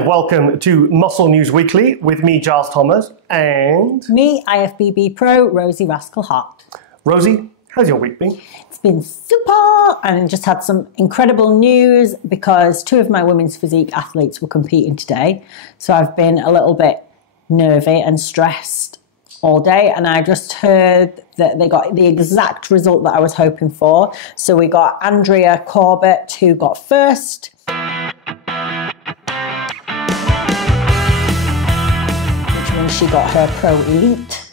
And welcome to Muscle News Weekly with me, Giles Thomas, and... me, IFBB Pro, Rosie Rascal Hart. Rosie, how's your week been? It's been super, and just had some incredible news because two of my women's physique athletes were competing today. So I've been a little bit nervy and stressed all day, and I just heard that they got the exact result that I was hoping for. So we got Andrea Corbett, who got first. She got her Pro Elite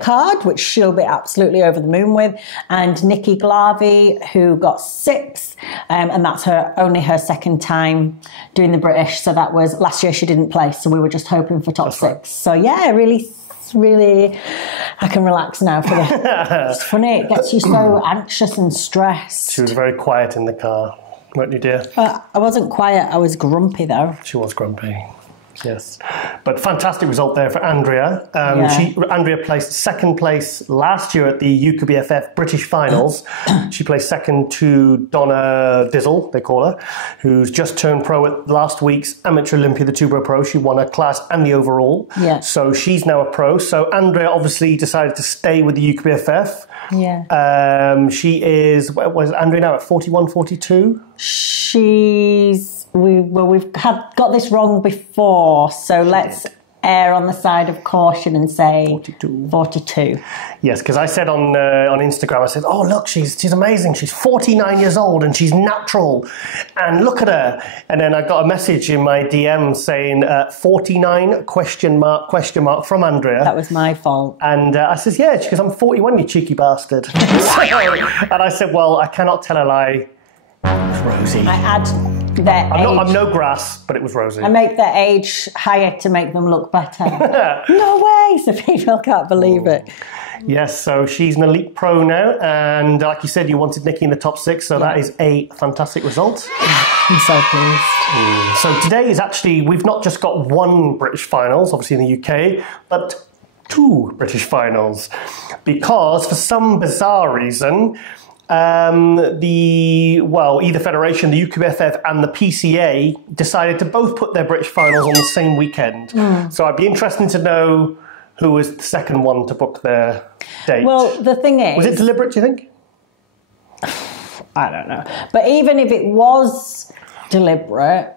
card, which she'll be absolutely over the moon with, and Nikki Glavy, who got sixth, and that's only her second time doing the British. So that was last year. She didn't place, so we were just hoping for top six. Right. So yeah, really, I can relax now for the. It's funny, it gets you so anxious and stressed. She was very quiet in the car, weren't you, dear? I wasn't quiet. I was grumpy though. She was grumpy. Yes, but fantastic result there for Andrea. Andrea placed second place last year at the UKBFF British Finals. She placed second to Donna Dizzle, they call her, who's just turned pro at last week's Amateur Olympia, the Tubro Pro. She won her class and the overall. Yeah. So she's now a pro. So Andrea obviously decided to stay with the UKBFF. Yeah. She is, what is Andrea now at 41, 42? We've got this wrong before, so let's err on the side of caution and say 42. Yes, because I said on Instagram, I said, oh, look, she's amazing. She's 49 years old and she's natural. And look at her. And then I got a message in my DM saying 49 question mark from Andrea. That was my fault. And I says, yeah, she goes, I'm 41, you cheeky bastard. And I said, well, I cannot tell a lie. It was Rosie. I add their age. I'm no grass, but it was Rosie. I make their age higher to make them look better. No way! So people can't believe it. Yes, so she's an elite pro now, and like you said, you wanted Nikki in the top six, so that is a fantastic result. I'm so pleased. So today is actually, we've not just got one British finals, obviously in the UK, but two British finals, because for some bizarre reason, either federation, the UKBFF and the PCA decided to both put their British finals on the same weekend. So I'd be interested to know who was the second one to book their date. Well, the thing is... Was it deliberate, do you think? I don't know. But even if it was deliberate,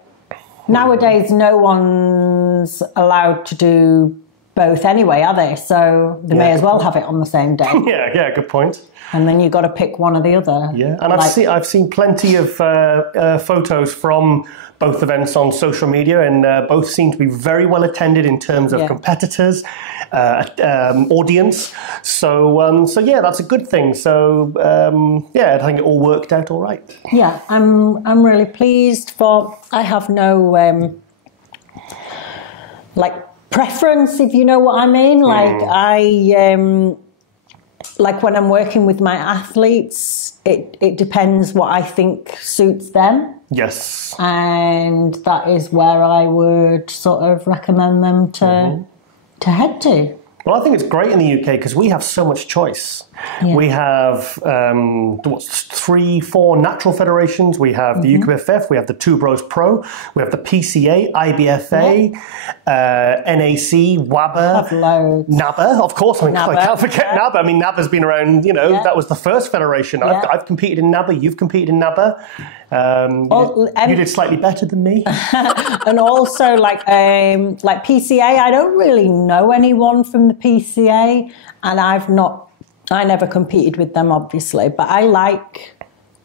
nowadays no one's allowed to do both anyway, are they? So they may as well have it on the same day. Yeah, good point. And then you've got to pick one or the other. Yeah, and I've seen plenty of photos from both events on social media, and both seem to be very well attended in terms of competitors, audience. So yeah, that's a good thing. So I think it all worked out all right. Yeah, I'm really pleased. I have no preference, if you know what I mean. Like when I'm working with my athletes, it depends what I think suits them. Yes. And that is where I would sort of recommend them to head to. Well, I think it's great in the UK because we have so much choice. Yeah. We have 3-4 natural federations. We have the UKBFF, we have the Tubros Pro, we have the PCA, IBFA, NAC, WABA, NABA, of course. I can't forget NABA. I mean, NABA's been around, that was the first federation. I've competed in NABA, you've competed in NABA. You did slightly better than me. And also like PCA, I don't really know anyone from the PCA, and I never competed with them, obviously, but I like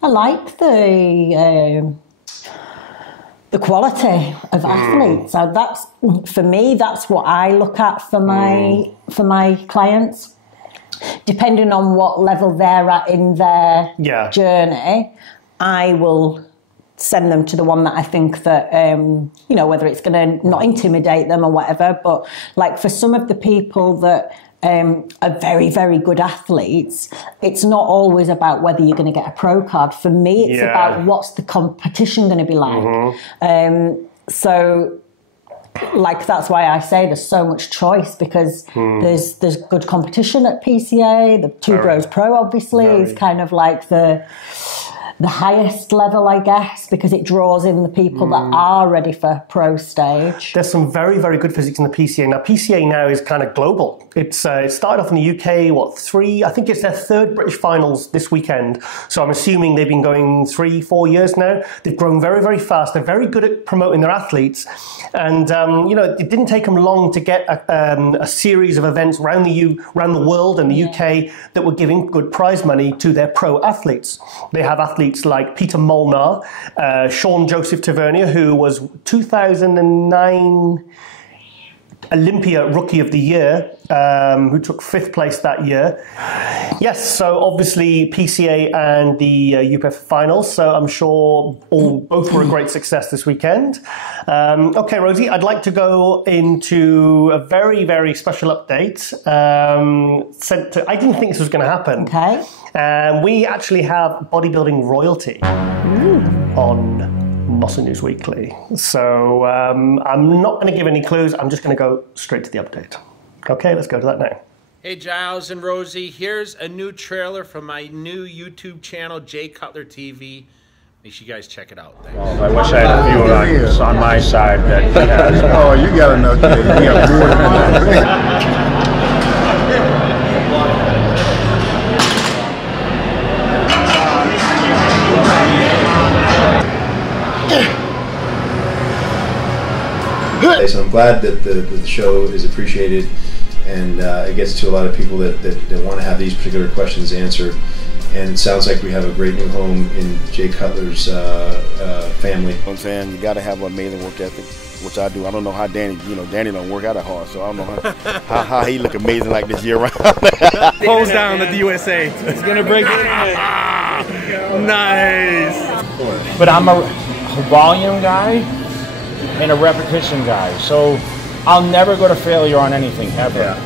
the quality of athletes. So that's, for me, that's what I look at for my clients. Depending on what level they're at in their journey, I will send them to the one that I think that, whether it's going to not intimidate them or whatever. But like for some of the people that are very, very good athletes, it's not always about whether you're going to get a pro card. For me, it's about what's the competition going to be like. So like that's why I say there's so much choice, because there's good competition at PCA. The Tubros Pro obviously is kind of like the the highest level, I guess, because it draws in the people that are ready for pro stage. There's some very, very good physics in the PCA. Now, PCA now is kind of global. It started off in the UK, I think it's their 3rd British finals this weekend. So I'm assuming they've been going 3-4 years now. They've grown very, very fast. They're very good at promoting their athletes. And, it didn't take them long to get a series of events around the world and the UK that were giving good prize money to their pro athletes. They have athletes like Peter Molnar, Sean Joseph Tavernier, who was 2009 Olympia Rookie of the Year, who took 5th place that year. Yes, so obviously PCA and the UPF finals, so I'm sure both were a great success this weekend. Okay, Rosie, I'd like to go into a very, very special update. I didn't think this was going to happen. Okay. We actually have bodybuilding royalty on Mossa News Weekly. So I'm not going to give any clues. I'm just going to go straight to the update. Okay, let's go to that now. Hey, Giles and Rosie. Here's a new trailer from my new YouTube channel, Jay Cutler TV. Make sure you guys check it out. Thanks. I wish I had a few on my side that he has. Oh, you got to know, Jay. You have more than that. So I'm glad that the show is appreciated, and it gets to a lot of people that want to have these particular questions answered. And it sounds like we have a great new home in Jay Cutler's family. You know what I'm saying? You got to have an amazing work ethic, which I do. I don't know how Danny, Danny don't work out that hard, so I don't know how he look amazing like this year round. Pulls down the USA. It's going to break it. Nice. But I'm a volume guy and a repetition guy, so I'll never go to failure on anything, ever. Yeah.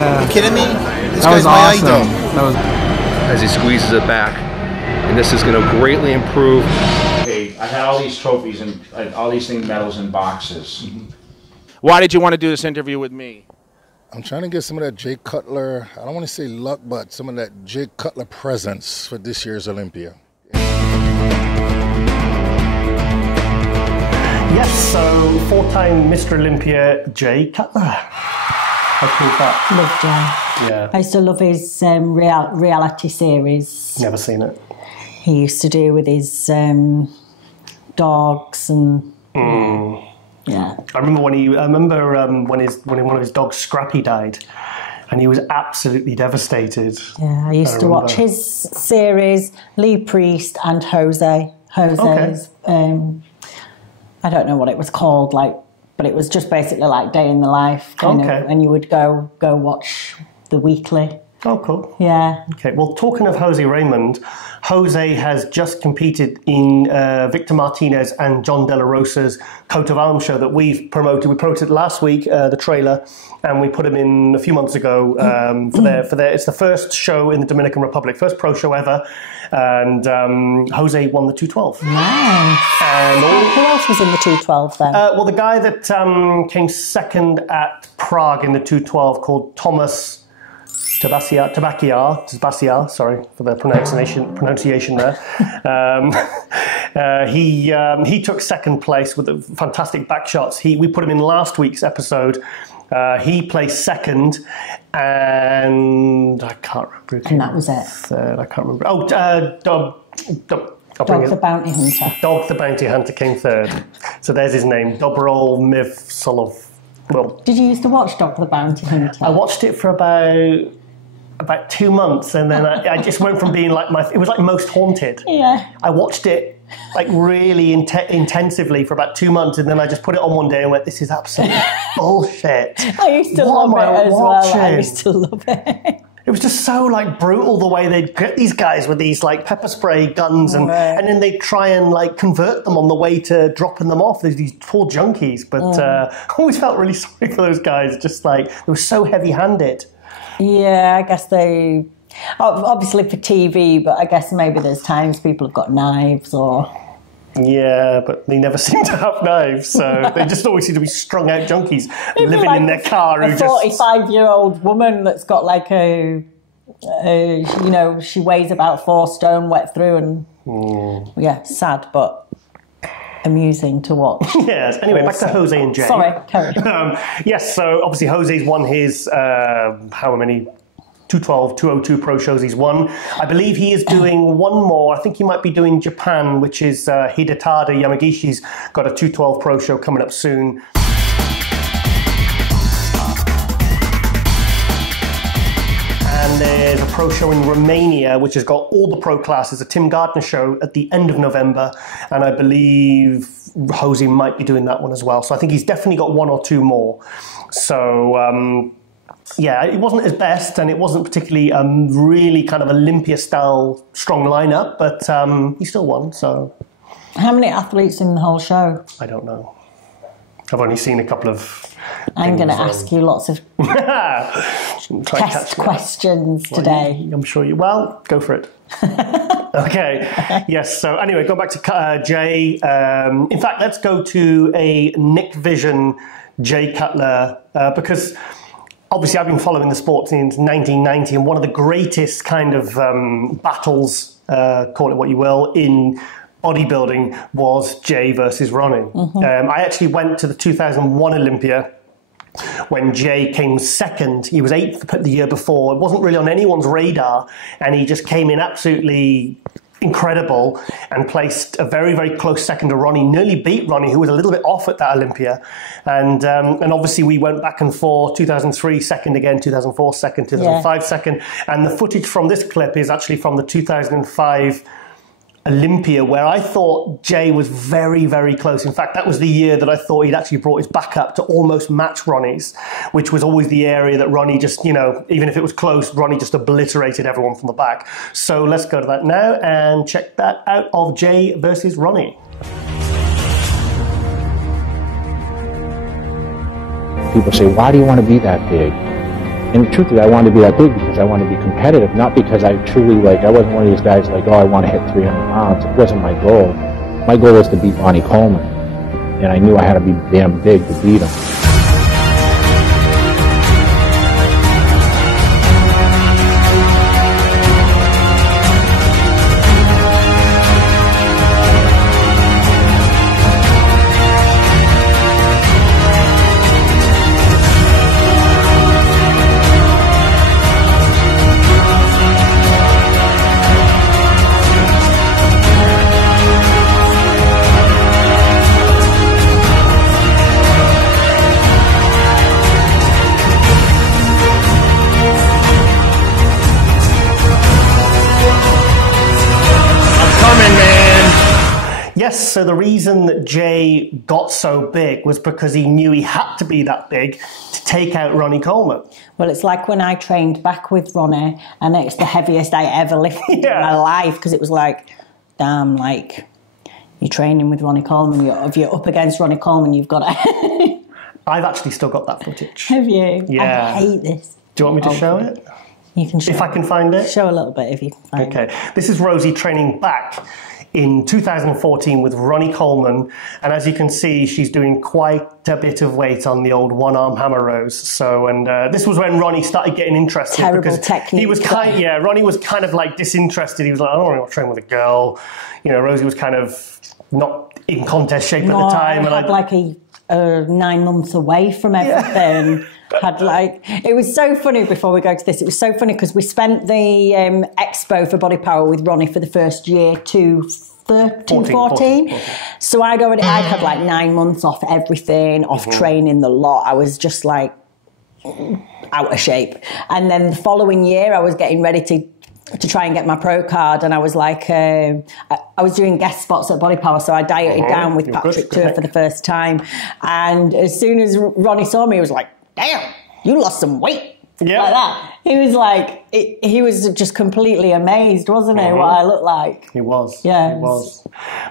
Are you kidding me? This That was guy's my awesome. idol. As he squeezes it back, and this is going to greatly improve. Okay, I had all these trophies and all these medals in boxes. Why did you want to do this interview with me? I'm trying to get some of that Jay Cutler, I don't want to say luck, but some of that Jay Cutler presence for this year's Olympia. Yes, so 4-time Mr. Olympia, Jay Cutler. How cool is that? Love Jay. Yeah. I used to love his reality series. Never seen it. He used to do with his dogs and... Yeah. I remember when one of his dogs, Scrappy, died, and he was absolutely devastated. Yeah, I used to watch his series, Lee Priest and Jose. Jose's, I don't know what it was called, but it was just basically like day in the life, kind of, and you would go watch the weekly. Oh, cool. Yeah. Okay, well, talking of Jose Raymond, Jose has just competed in Victor Martinez and John De La Rosa's coat of arms show that we've promoted. We promoted last week, the trailer, and we put him in a few months ago for their. It's the first show in the Dominican Republic, first pro show ever, and Jose won the 212. Nice. And who else was in the 212 then? Well, the guy that came second at Prague in the 212 called Thomas Tabakiar, sorry for the pronunciation there. He took second place with the fantastic back shots. We put him in last week's episode. He placed second, and I can't remember. And that was it. Third, I can't remember. Oh, Dog the Bounty Hunter. Dog the Bounty Hunter came third. So there's his name, Dobrol Mivsolov. Well, did you used to watch Dog the Bounty Hunter? I watched it for about 2 months, and then I just went from being it was like Most Haunted. Yeah. I watched it really intensively for about 2 months, and then I just put it on one day and went, this is absolute bullshit. I used to love it as well. I used to love it. It was just so brutal the way they'd get these guys with these pepper spray guns, and then they'd try and convert them on the way to dropping them off. There's these poor junkies, but I always felt really sorry for those guys. Just they were so heavy-handed. Yeah, I guess they, obviously for TV, but I guess maybe there's times people have got knives or... Yeah, but they never seem to have knives, so they just always seem to be strung out junkies living like in their car. A 45-year-old woman that's got like she weighs about 4 stone wet through, and yeah, sad but amusing to watch. Yes. Anyway, back to Jose and Jay. Sorry, carry on. Yes. So obviously Jose's won his how many 212, 202 pro shows he's won. I believe he is doing one more. I think he might be doing Japan, which is Hidetada Yamagishi's got a 212 pro show coming up soon. And there's a pro show in Romania, which has got all the pro classes, a Tim Gardner show at the end of November. And I believe Jose might be doing that one as well. So I think he's definitely got 1 or 2 more. So, yeah, it wasn't his best, and it wasn't particularly really kind of Olympia-style strong lineup, but he still won, so... How many athletes in the whole show? I don't know. I've only seen a couple of... I'm going to ask you lots of test questions today. I'm sure you... Well, go for it. Okay. Yes, so anyway, go back to Jay. In fact, let's go to a Nick Vision Jay Cutler, because... Obviously, I've been following the sport since 1990, and one of the greatest kind of battles, call it what you will, in bodybuilding was Jay versus Ronnie. I actually went to the 2001 Olympia when Jay came second. He was 8th the year before. It wasn't really on anyone's radar, and he just came in absolutely incredible and placed a very, very close second to Ronnie, nearly beat Ronnie, who was a little bit off at that Olympia. And obviously we went back and forth, 2003 second again, 2004 second, 2005 second. And the footage from this clip is actually from the 2005 Olympia, where I thought Jay was very, very close. In fact, that was the year that I thought he'd actually brought his back up to almost match Ronnie's, which was always the area that Ronnie just, even if it was close, Ronnie just obliterated everyone from the back. So let's go to that now and check that out of Jay versus Ronnie. People say, why do you want to be that big? And the truth is, I wanted to be that big because I wanted to be competitive, not because I truly, I wasn't one of these guys like, oh, I want to hit 300 pounds. It wasn't my goal. My goal was to beat Ronnie Coleman. And I knew I had to be damn big to beat him. Yes, so the reason that Jay got so big was because he knew he had to be that big to take out Ronnie Coleman. Well, it's like when I trained back with Ronnie, and it's the heaviest I ever lifted in my life, because it was like, damn, like, you're training with Ronnie Coleman, if you're up against Ronnie Coleman, you've got to... I've actually still got that footage. Have you? Yeah. I hate this. Do you want me to show it? You can show if I can find it? Show a little bit if you can find it. Okay. This is Rosie training back in 2014 with Ronnie Coleman, and as you can see, she's doing quite a bit of weight on the old one-arm hammer rows. So, and this was when Ronnie started getting interested. Terrible technique. He was Ronnie was kind of like disinterested. He was like, I don't want to train with a girl. Rosie was kind of not in contest shape at the time. I had like a 9 months away from everything. It was so funny before we go to this. It was so funny because we spent the expo for Body Power with Ronnie for the first year, 2014. So I'd had like 9 months off everything, off training the lot. I was just like out of shape. And then the following year, I was getting ready to try and get my pro card, and I was like, I was doing guest spots at Body Power, so I dieted down with Patrick Tour for the first time. And as soon as Ronnie saw me, he was like, damn, you lost some weight. Yeah. Like that. He was like, he was just completely amazed, wasn't he, what I looked like? He was. Yeah. He was.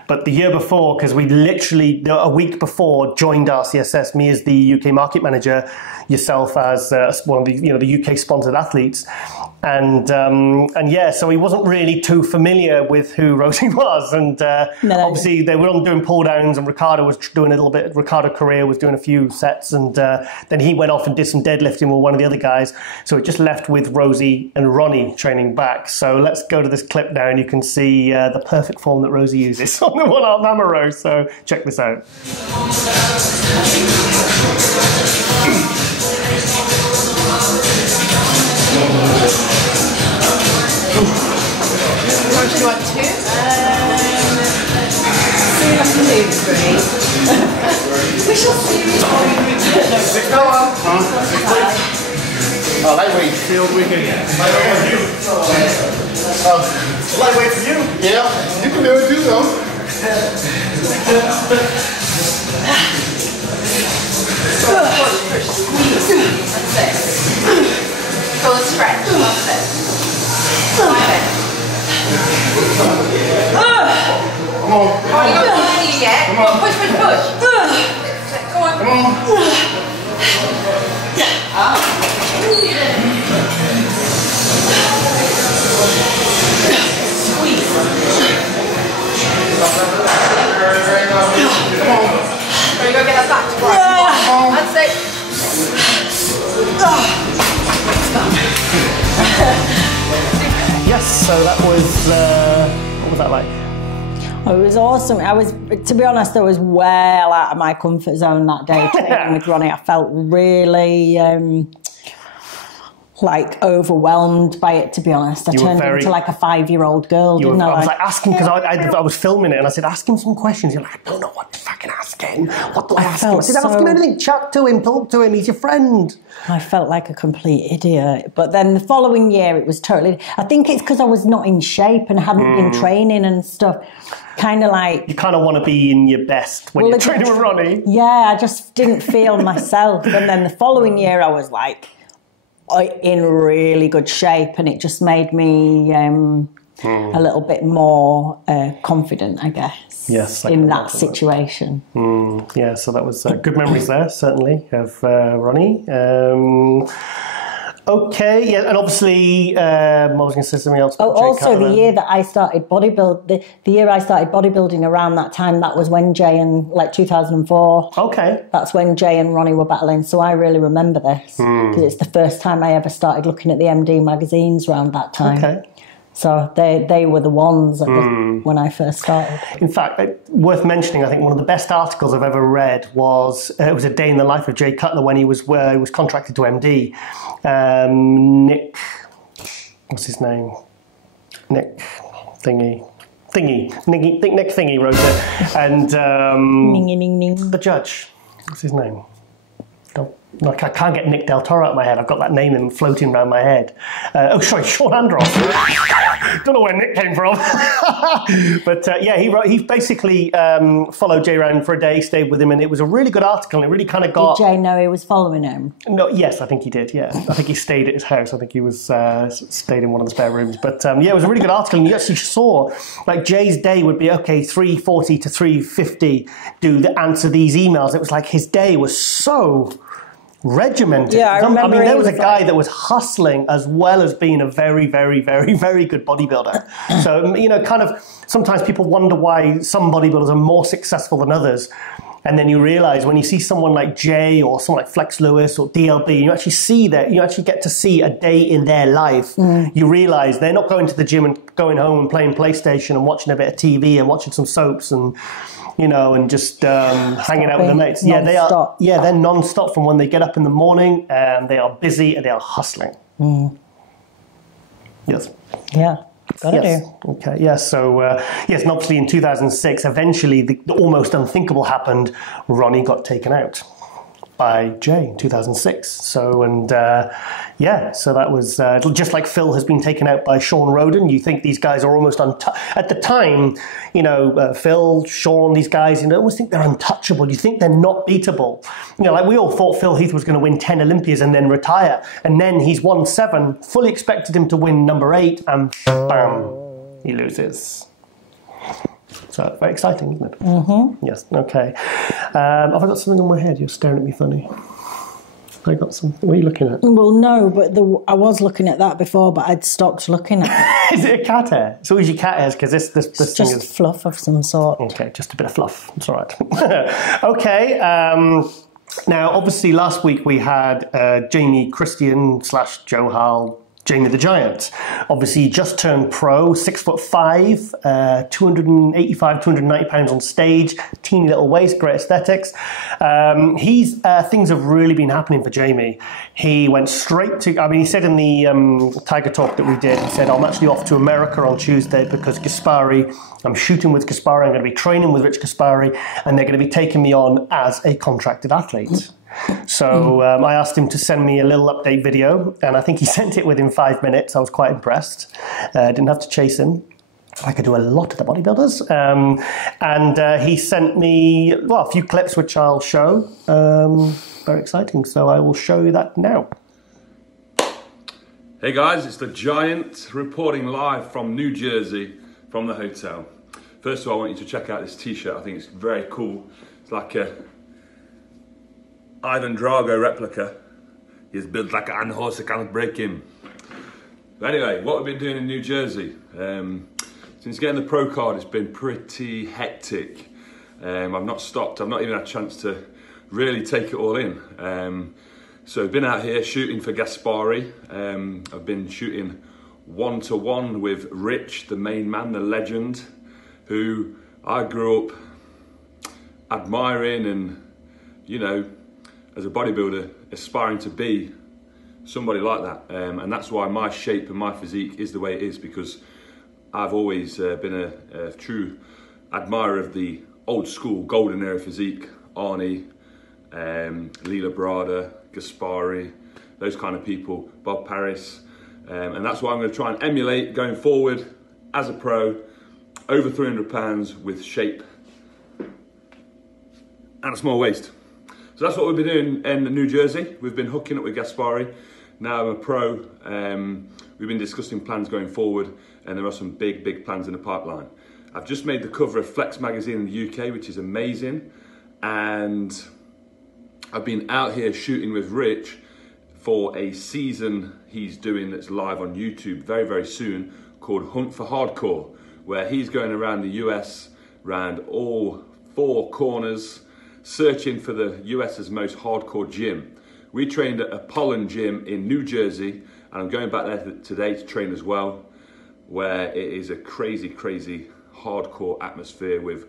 But the year before, because we literally, a week before, joined RCSS, me as the UK market manager, yourself as one of the, the UK sponsored athletes. And yeah, so he wasn't really too familiar with who Rosie was. And obviously they were on doing pull downs, and Ricardo was doing a little bit. Ricardo Correa was doing a few sets, and then he went off and did some deadlifting with one of the other guys. So it just left with Rosie and Ronnie training back. So let's go to this clip now, and you can see the perfect form that Rosie uses on the one-arm hammer row. So check this out. Do you want two? See if I can do three. We shall see. Go on. Oh, lightweight. Feel wicked. Lightweight for you. Lightweight for you? Yeah, you can do it too, though. Push, squeeze. That's it. Full stretch. That's it. Like it. Come on. Oh, you got one in you yet? Come on, push. Go on. Come on. Squeeze. Come on. There you go, get that back to work. That's it. Yes, so that was, what was that like? Oh, it was awesome. To be honest, I was well out of my comfort zone that day training with Ronnie. I felt really overwhelmed by it, to be honest. I turned into like a 5-year-old girl, didn't I? I was like asking, because I was filming it, and I said, ask him some questions. You're like, I don't know what to fucking ask him. What do I ask him? I said, ask him anything. Chat to him, talk to him. He's your friend. I felt like a complete idiot. But then the following year, it was totally... I think it's because I was not in shape and hadn't been training and stuff. Kind of like... You kind of want to be in your best when you're training with Ronnie. Yeah, I just didn't feel myself. And then the following year, I was like... in really good shape, and it just made me a little bit more confident, I guess. Yes, in that situation. Yeah, so that was good memories there, certainly, of Ronnie. Okay, yeah, and obviously, I was going to say something else. Also, the year that I started the year I started bodybuilding, around that time, that was when Jay and 2004. Okay, that's when Jay and Ronnie were battling. So I really remember this because it's the first time I ever started looking at the MD magazines around that time. Okay. So they were the ones when I first started. In fact, worth mentioning, I think one of the best articles I've ever read was it was a day in the life of Jay Cutler when he was contracted to MD. Nick, what's his name? Nick Thingy wrote it, and the judge. What's his name? I can't get Nick Del Toro out of my head. I've got that name floating around my head. Sean Andros. Don't know where Nick came from. But he basically followed Jay around for a day, stayed with him, and it was a really good article. And it really kind of got... Did Jay know he was following him? No, yes, I think he did, yeah. I think he stayed at his house. I think he was stayed in one of the spare rooms. But it was a really good article. And you actually saw, Jay's day would be, 3:40 to 3:50, answer these emails. It was like his day was so... regimented. Yeah, I remember. There was a guy that was hustling as well as being a very, very, very, very good bodybuilder. So, kind of sometimes people wonder why some bodybuilders are more successful than others. And then you realize when you see someone like Jay or someone like Flex Lewis or DLB, you actually see that, you actually get to see a day in their life. You realize they're not going to the gym and going home and playing PlayStation and watching a bit of TV and watching some soaps and and just hanging out with their mates. Yeah, they are. Yeah, they're non-stop from when they get up in the morning, and they are busy and they are hustling. Yes. Yeah. Gotta do. Okay. Yes. So yes, and obviously in 2006, eventually the almost unthinkable happened. Ronnie got taken out. by Jay in 2006. So, and so that was just like Phil has been taken out by Sean Roden. You think these guys are almost at the time, Phil, Sean, these guys, you almost think they're untouchable. You think they're not beatable. Like we all thought Phil Heath was going to win 10 Olympias and then retire. And then he's won 7, fully expected him to win number 8, and bam, he loses. So very exciting, isn't it? Mm-hmm. Yes, okay. Have I got something on my head? You're staring at me funny. I got something. What are you looking at? Well, no, but I was looking at that before, but I'd stopped looking at it. Is it a cat hair? It's always your cat hairs, because this it's thing just is fluff of some sort. Okay, just a bit of fluff. It's all right. Okay. Now, obviously, last week we had Jamie Christian / Joe Hall, Jamie the Giant. Obviously, he just turned pro, 6'5", 285, 290 pounds on stage, teeny little waist, great aesthetics. Things have really been happening for Jamie. He went straight to, he said in the Tiger Talk that we did, he said, I'm actually off to America on Tuesday because I'm shooting with Gaspari, I'm going to be training with Rich Gaspari, and they're going to be taking me on as a contracted athlete. So I asked him to send me a little update video, and I think he sent it within 5 minutes. I was quite impressed. Didn't have to chase him, like I do a lot of the bodybuilders. And he sent me, a few clips which I'll show. Very exciting. So I will show you that now. Hey guys, it's the Giant reporting live from New Jersey, from the hotel. First of all, I want you to check out this t-shirt. I think it's very cool. It's like a Ivan Drago replica. He's built like an horse, I cannot break him. But anyway, what we've been doing in New Jersey, since getting the pro card, it's been pretty hectic. I've not stopped, I've not even had a chance to really take it all in. So I've been out here shooting for Gaspari. I've been shooting 1-to-1 with Rich, the main man, the legend, who I grew up admiring and, as a bodybuilder, aspiring to be somebody like that. And that's why my shape and my physique is the way it is, because I've always been a true admirer of the old school golden era physique. Arnie, Lila Brada, Gaspari, those kind of people, Bob Paris. And that's what I'm going to try and emulate going forward as a pro, over 300 pounds with shape and a small waist. So that's what we've been doing in New Jersey. We've been hooking up with Gaspari. Now I'm a pro. We've been discussing plans going forward, and there are some big plans in the pipeline. I've just made the cover of Flex magazine in the UK, which is amazing. And I've been out here shooting with Rich for a season he's doing that's live on YouTube very soon, called Hunt for Hardcore, where he's going around the US, around all 4 corners, searching for the US's most hardcore gym. We trained at Apollon Gym in New Jersey, and I'm going back there today to train as well, where it is a crazy hardcore atmosphere with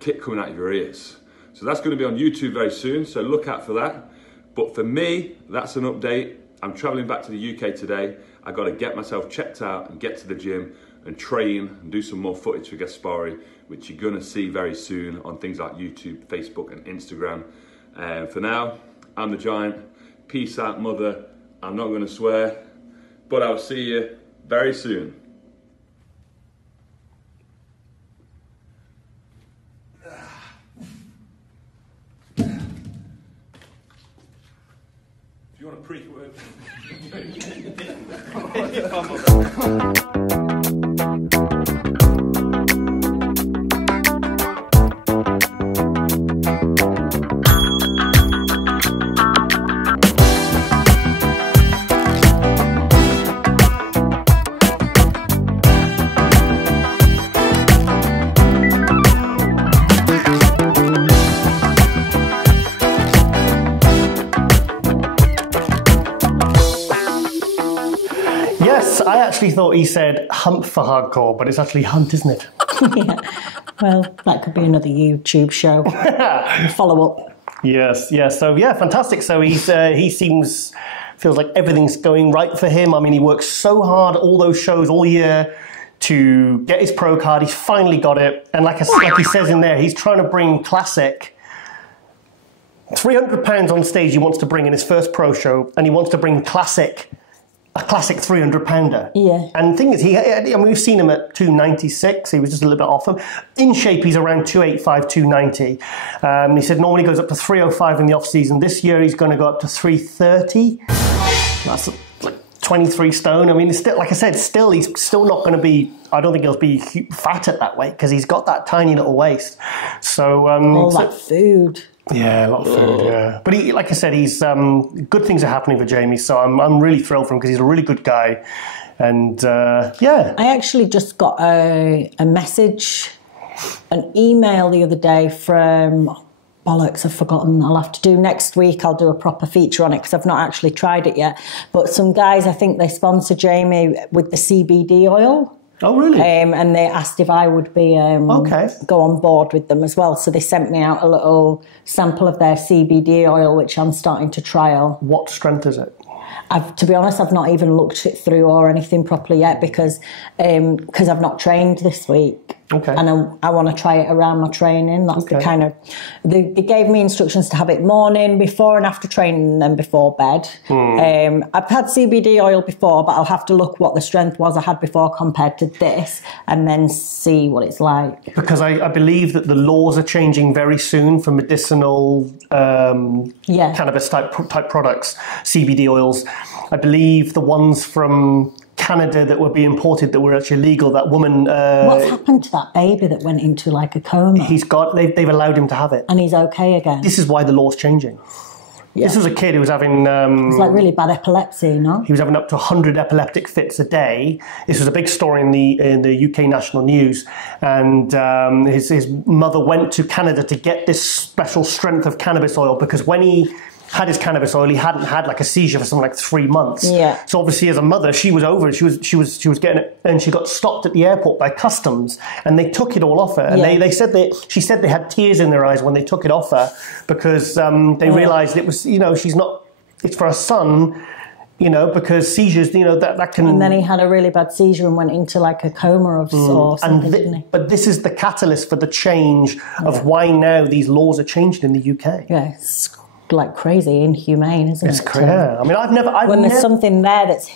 kick coming out of your ears. So that's going to be on YouTube very soon, so look out for that. But for me, that's an update. I'm traveling back to the UK today. I got to get myself checked out and get to the gym and train and do some more footage for Gaspari, which you're gonna see very soon on things like YouTube, Facebook and Instagram. For now, I'm the Giant. Peace out, mother. I'm not gonna swear, but I'll see you very soon. If you want to pre-work. I actually thought he said hunt for hardcore, but it's actually hunt, isn't it? Yeah. Well, that could be another YouTube show. Follow up. Yes. So yeah, fantastic. So he feels like everything's going right for him. I mean, he worked so hard, all those shows all year to get his pro card. He's finally got it. And like he says in there, he's trying to bring classic £300 on stage he wants to bring in his first pro show, and he wants to bring a classic 300-pounder. Yeah. And the thing is, we've seen him at 296. He was just a little bit off him. In shape, he's around 285, 290. He said normally goes up to 305 in the off season. This year, he's going to go up to 330. That's like 23 stone. I mean, it's still, like I said, he's still not going to be. I don't think he'll be fat at that weight because he's got that tiny little waist. So all that food. Yeah, a lot of food, yeah. But like I said, he's good things are happening for Jamie, so I'm really thrilled for him because he's a really good guy. And yeah. I actually just got a message, an email the other day from, bollocks, I've forgotten. I'll have to do next week. I'll do a proper feature on it because I've not actually tried it yet. But some guys, I think they sponsor Jamie with the CBD oil. Oh, really? And they asked if I would be go on board with them as well. So they sent me out a little sample of their CBD oil, which I'm starting to trial. What strength is it? To be honest, I've not even looked it through or anything properly yet because I've not trained this week. Okay. And I want to try it around my training. That's the kind of... They gave me instructions to have it morning, before and after training, and then before bed. I've had CBD oil before, but I'll have to look what the strength was I had before compared to this and then see what it's like. Because I believe that the laws are changing very soon for medicinal cannabis type products, CBD oils. I believe the ones from Canada that were being imported that were actually illegal, that woman... What's happened to that baby that went into like a coma? They've allowed him to have it. And he's okay again? This is why the law's changing. Yeah. This was a kid who was having... it's like really bad epilepsy, no? He was having up to 100 epileptic fits a day. This was a big story in the UK national news. And his mother went to Canada to get this special strength of cannabis oil because when he had his cannabis oil, he hadn't had like a seizure for something like 3 months. Yeah. So obviously, as a mother, she was over it. She was getting it, and she got stopped at the airport by customs, and they took it all off her. And they said she said they had tears in their eyes when they took it off her because they realised it was she's not. It's for her son. Because seizures, that can... And then he had a really bad seizure and went into like a coma or something, didn't he? But this is the catalyst for the change of why now these laws are changed in the UK. Yeah, it's like crazy, inhumane, isn't it? It's crazy. Yeah. I mean, when there's something there that's...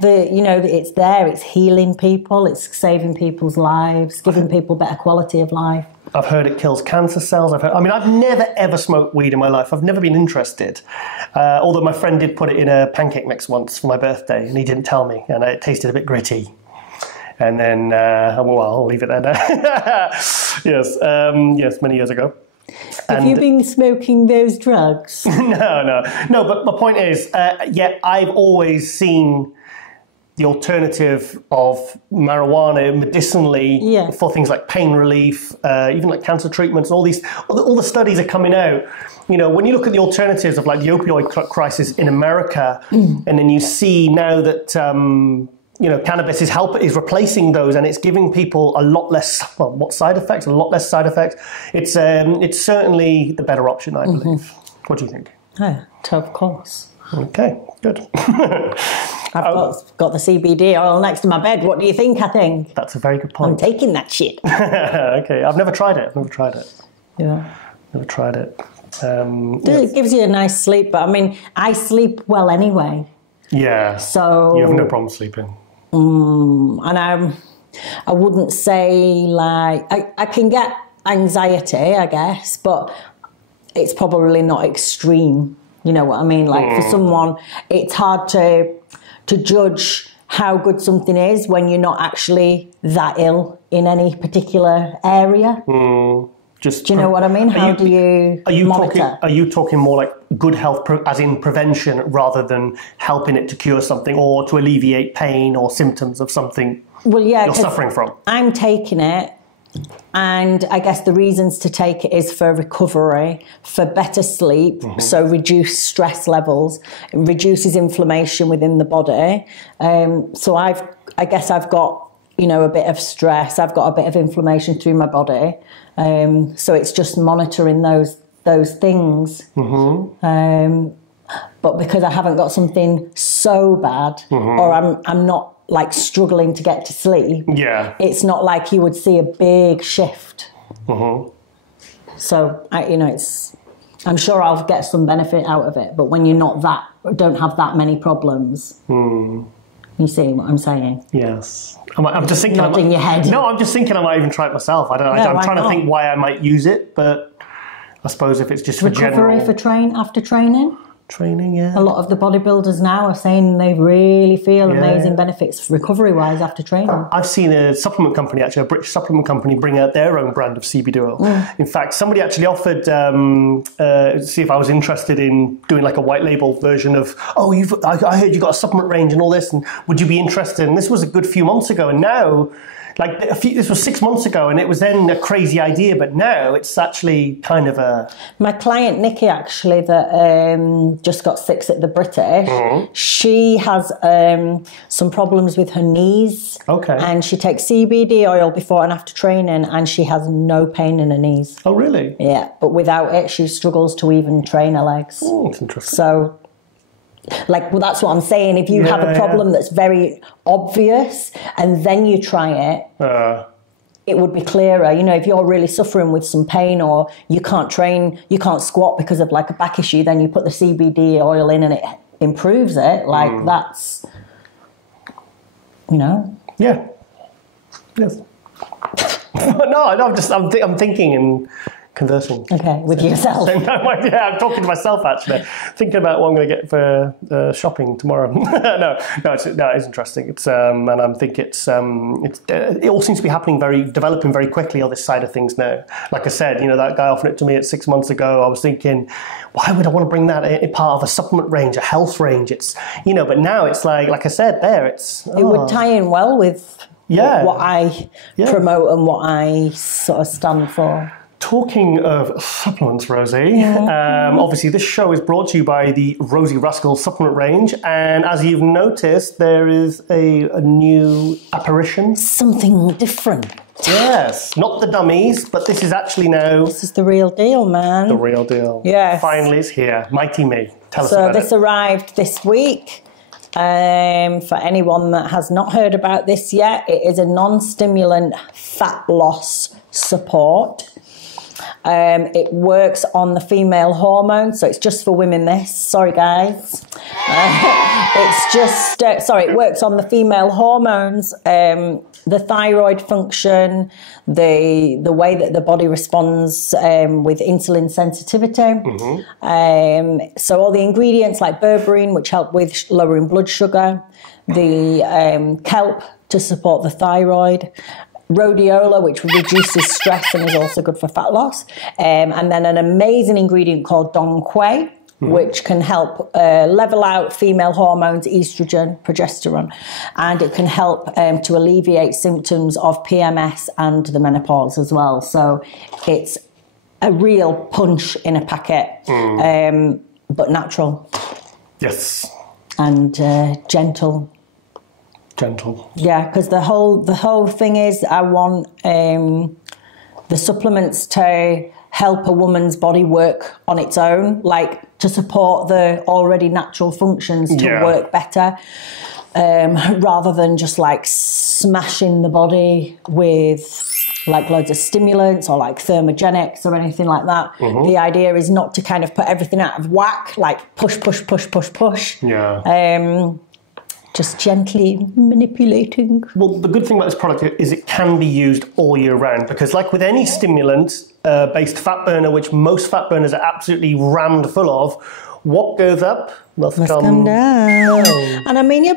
it's there, it's healing people, it's saving people's lives, giving people better quality of life. I've heard it kills cancer cells. I've never ever smoked weed in my life. I've never been interested. Although my friend did put it in a pancake mix once for my birthday, and he didn't tell me, and it tasted a bit gritty. And then, I'll leave it there now. Yes, many years ago. Have you been smoking those drugs? No. But my point is, I've always seen the alternative of marijuana medicinally for things like pain relief, even like cancer treatments. All the studies are coming out. When you look at the alternatives of like the opioid crisis in America, and then you see now that cannabis is replacing those, and it's giving people a lot less. Well, what side effects? A lot less side effects. It's certainly the better option, I believe. What do you think? Yeah, of course. Okay, good. I've got the CBD oil next to my bed. What do you think? I think that's a very good point. I'm taking that shit. Okay, I've never tried it. Yeah, never tried it. It gives you a nice sleep, but I mean, I sleep well anyway. Yeah. So you have no problem sleeping. And I wouldn't say like I can get anxiety, I guess, but it's probably not extreme. You know what I mean? Like for someone, it's hard to judge how good something is when you're not actually that ill in any particular area. Do you know what I mean? How do you monitor? Are you talking more like good health, as in prevention, rather than helping it to cure something or to alleviate pain or symptoms of something you're suffering from? I'm taking it, and I guess the reasons to take it is for recovery, for better sleep, so reduce stress levels, it reduces inflammation within the body. So I guess I've got a bit of stress, I've got a bit of inflammation through my body. So it's just monitoring those things. But because I haven't got something so bad, or I'm not like struggling to get to sleep, it's not like you would see a big shift. So it's I'm sure I'll get some benefit out of it. But when you're don't have that many problems, you see what I'm saying? Yes. I'm just thinking. Nodding your head. No, I'm just thinking I might even try it myself. I'm trying to think why I might use it, but I suppose if it's just for general recovery after training. Training, yeah. A lot of the bodybuilders now are saying they really feel amazing benefits recovery-wise after training. I've seen a supplement company, actually, a British supplement company, bring out their own brand of CBD oil. In fact, somebody actually offered to see if I was interested in doing like a white label version of, I heard you got a supplement range and all this, and would you be interested? And this was a good few months ago, and now, this was 6 months ago, and it was then a crazy idea, but now it's actually kind of a... My client, Nikki, actually, that just got 6 at the British, she has some problems with her knees. Okay. And she takes CBD oil before and after training, and she has no pain in her knees. Oh, really? Yeah, but without it, she struggles to even train her legs. Oh, that's interesting. So... that's what I'm saying. If you have a problem that's very obvious and then you try it, it would be clearer. You know, if you're really suffering with some pain or you can't train, you can't squat because of like a back issue, then you put the CBD oil in and it improves it. That's, Yeah. Yes. I'm thinking and conversing. Okay, with yourself. I'm talking to myself actually, thinking about what I'm going to get for shopping tomorrow. It's interesting. It's and I think it all seems to be developing very quickly on this side of things now. Like I said, that guy offered it to me at 6 months ago. I was thinking, why would I want to bring that in part of a supplement range, a health range? It's but now it's like I said, it would tie in well with what I promote and what I sort of stand for. Talking of supplements, Rosie, obviously this show is brought to you by the Rosie Rascal supplement range, and as you've noticed, there is a new apparition. Something different. Yes, not the dummies, but this is actually now... This is the real deal, man. The real deal. Yes. Finally it's here. Mighty me. Tell us about it. So this arrived this week. For anyone that has not heard about this yet, it is a non-stimulant fat loss support. It works on the female hormone, so it's just for women this. Sorry, guys. It works on the female hormones, the thyroid function, the way that the body responds with insulin sensitivity. So all the ingredients like berberine, which help with lowering blood sugar, the kelp to support the thyroid, rhodiola, which reduces stress and is also good for fat loss, and then an amazing ingredient called dong quai, which can help level out female hormones, estrogen, progesterone, and it can help to alleviate symptoms of PMS and the menopause as well. So it's a real punch in a packet, but natural. Yes. And gentle. Yeah, because the whole thing is I want the supplements to help a woman's body work on its own, like to support the already natural functions to work better, rather than just like smashing the body with like loads of stimulants or like thermogenics or anything like that. The idea is not to kind of put everything out of whack, like push. Yeah. Just gently manipulating. Well, the good thing about this product is it can be used all year round, because like with any stimulant-based fat burner, which most fat burners are absolutely rammed full of, what goes up must come down. And I mean,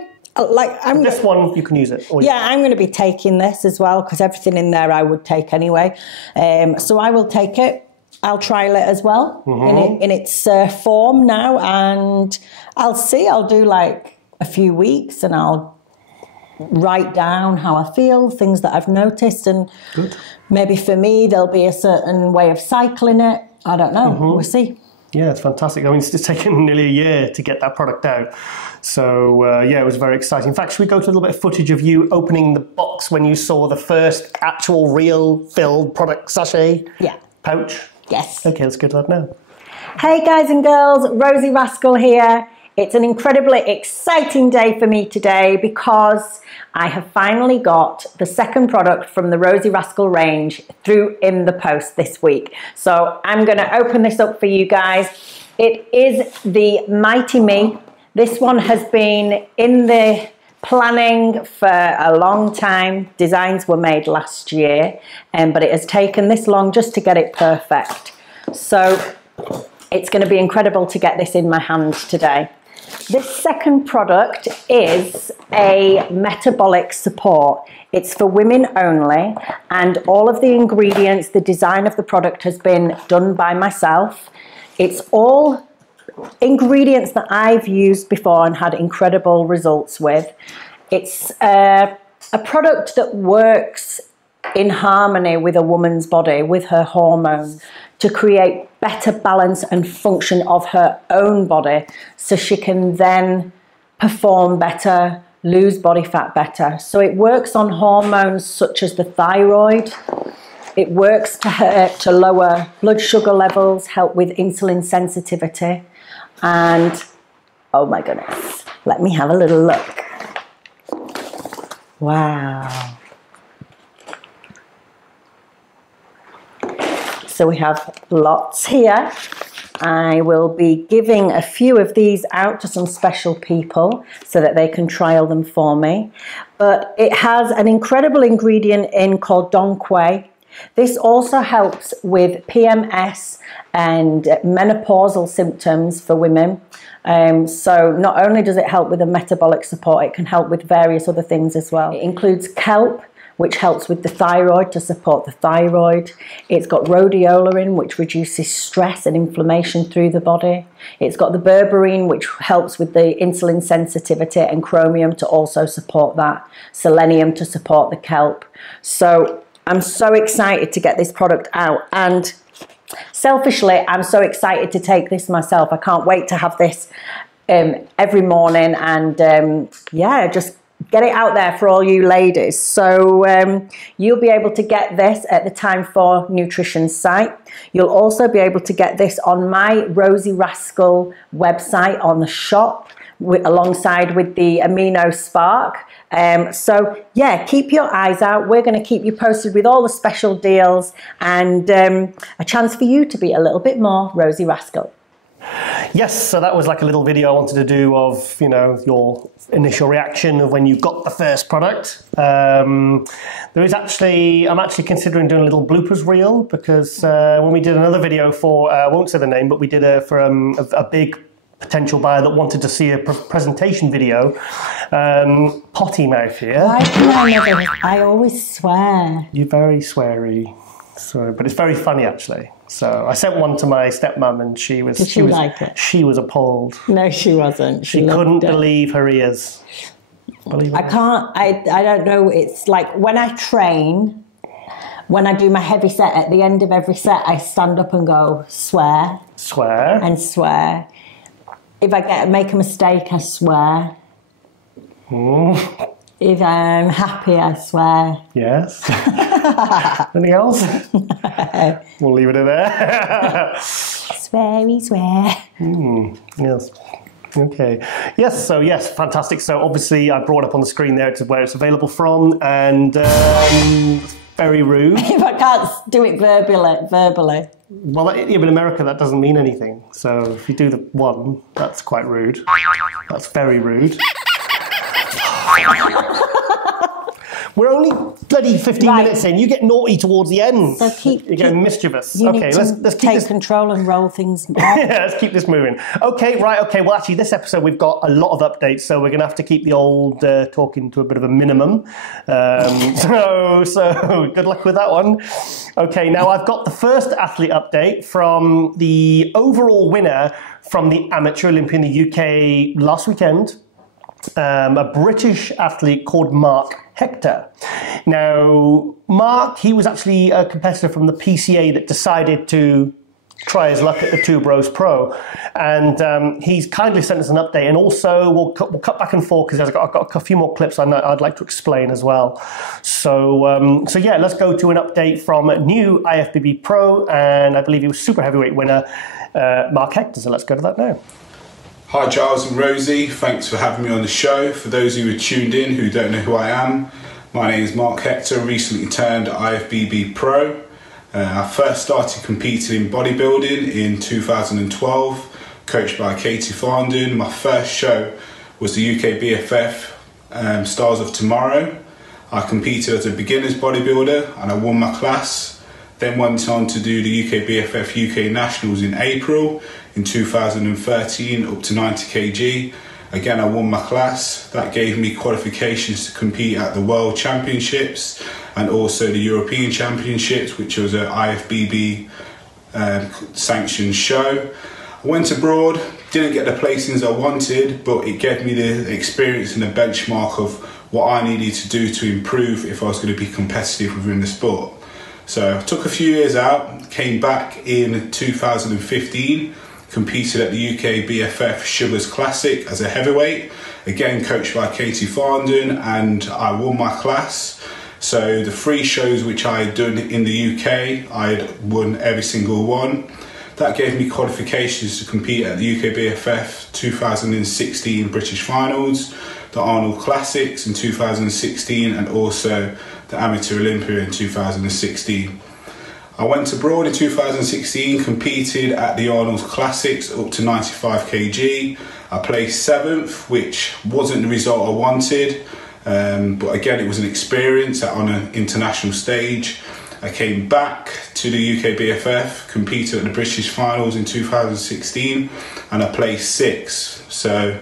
this one, you can use it. I'm going to be taking this as well, because everything in there I would take anyway. So I will take it. I'll trial it as well in its form now, and I'll see. I'll do like a few weeks and I'll write down how I feel, things that I've noticed, and maybe for me there'll be a certain way of cycling it. I don't know. We'll see. Yeah, it's fantastic. I mean, it's taken nearly a year to get that product out. So, it was very exciting. In fact, should we go to a little bit of footage of you opening the box when you saw the first actual real filled product sachet pouch? Yes. Okay, let's go to that now. Hey guys and girls, Rosie Rascal here. it's an incredibly exciting day for me today because I have finally got the second product from the Rosie Rascal range through in the post this week. So I'm going to open this up for you guys. It is the Mighty Me. This one has been in the planning for a long time. Designs were made last year, but it has taken this long just to get it perfect. So it's going to be incredible to get this in my hands today. This second product is a metabolic support. It's for women only, and all of the ingredients, the design of the product has been done by myself. It's all ingredients that I've used before and had incredible results with. It's a product that works in harmony with a woman's body, with her hormones, to create better balance and function of her own body so she can then perform better, lose body fat better. So it works on hormones such as the thyroid. It works to lower blood sugar levels, help with insulin sensitivity. And, oh my goodness, let me have a little look. Wow. So we have lots here. I will be giving a few of these out to some special people so that they can trial them for me. But it has an incredible ingredient in called Donquay. This also helps with PMS and menopausal symptoms for women. So not only does it help with the metabolic support, it can help with various other things as well. It includes kelp, which helps with the thyroid, to support the thyroid. It's got rhodiola in, which reduces stress and inflammation through the body. It's got the berberine, which helps with the insulin sensitivity, and chromium to also support that. Selenium to support the kelp. So I'm so excited to get this product out, and selfishly, I'm so excited to take this myself. I can't wait to have this every morning and yeah, just get it out there for all you ladies. So you'll be able to get this at the Time for Nutrition site. You'll also be able to get this on my Rosie Rascal website on the shop, alongside with the Amino Spark. So yeah, keep your eyes out. We're going to keep you posted with all the special deals and a chance for you to be a little bit more Rosie Rascal. Yes, so that was like a little video I wanted to do of, you know, your initial reaction of when you got the first product. I'm actually considering doing a little bloopers reel, because when we did another video for, I won't say the name, but we did for a big potential buyer that wanted to see a presentation video. Potty mouth here. I always swear. You're very sweary, so, but it's very funny actually. So I sent one to my stepmom, and she was. Did she like it? She was appalled. No, she wasn't. She couldn't believe her ears. I can't. I don't know. It's like when I train, when I do my heavy set, at the end of every set, I stand up and go swear. Swear. And swear. If I make a mistake, I swear. If I'm happy, I swear. Yes. Anything else? We'll leave it in there. Sweary swear. Yes. Okay. Yes, so yes, fantastic. So obviously I brought up on the screen there to where it's available from, and very rude. If I can't do it verbally. Well, in America that doesn't mean anything. So if you do the one, that's quite rude. That's very rude. We're only bloody 15 minutes in. You get naughty towards the end. So you're getting mischievous. You okay, need let's keep take control and roll things. Yeah, let's keep this moving. Okay, right. Okay. Well, actually, this episode we've got a lot of updates, so we're going to have to keep the old talking to a bit of a minimum. So good luck with that one. Okay. Now I've got the first athlete update from the overall winner from the Amateur Olympia in the UK last weekend. A British athlete called Mark Hector. Now, Mark, he was actually a competitor from the PCA that decided to try his luck at the Two Bros Pro, and he's kindly sent us an update, and also we'll cut back and forth because I've got a few more clips I'd like to explain as well. So yeah, let's go to an update from new IFBB Pro, and I believe he was super heavyweight winner Mark Hector. So let's go to that now. Hi Giles and Rosie, thanks for having me on the show. For those who are tuned in who don't know who I am, my name is Mark Hector, recently turned IFBB Pro. I first started competing in bodybuilding in 2012, coached by Katie Farndon. My first show was the UK BFF Stars of Tomorrow. I competed as a beginner's bodybuilder and I won my class. Then went on to do the UK BFF UK Nationals in April in 2013 up to 90 kg. Again, I won my class. That gave me qualifications to compete at the World Championships and also the European Championships, which was an IFBB sanctioned show. I went abroad, didn't get the placings I wanted, but it gave me the experience and the benchmark of what I needed to do to improve if I was going to be competitive within the sport. So I took a few years out, came back in 2015, competed at the UK BFF Sugars Classic as a heavyweight, again coached by Katie Farndon, and I won my class. So the 3 shows which I had done in the UK, I had won every single one. That gave me qualifications to compete at the UK BFF 2016 British Finals, the Arnold Classics in 2016, and also the Amateur Olympia in 2016. I went abroad in 2016, competed at the Arnold Classics up to 95 kg. I placed 7th, which wasn't the result I wanted, but again it was an experience on an international stage. I came back to the UK BFF, competed at the British Finals in 2016, and I placed 6th. So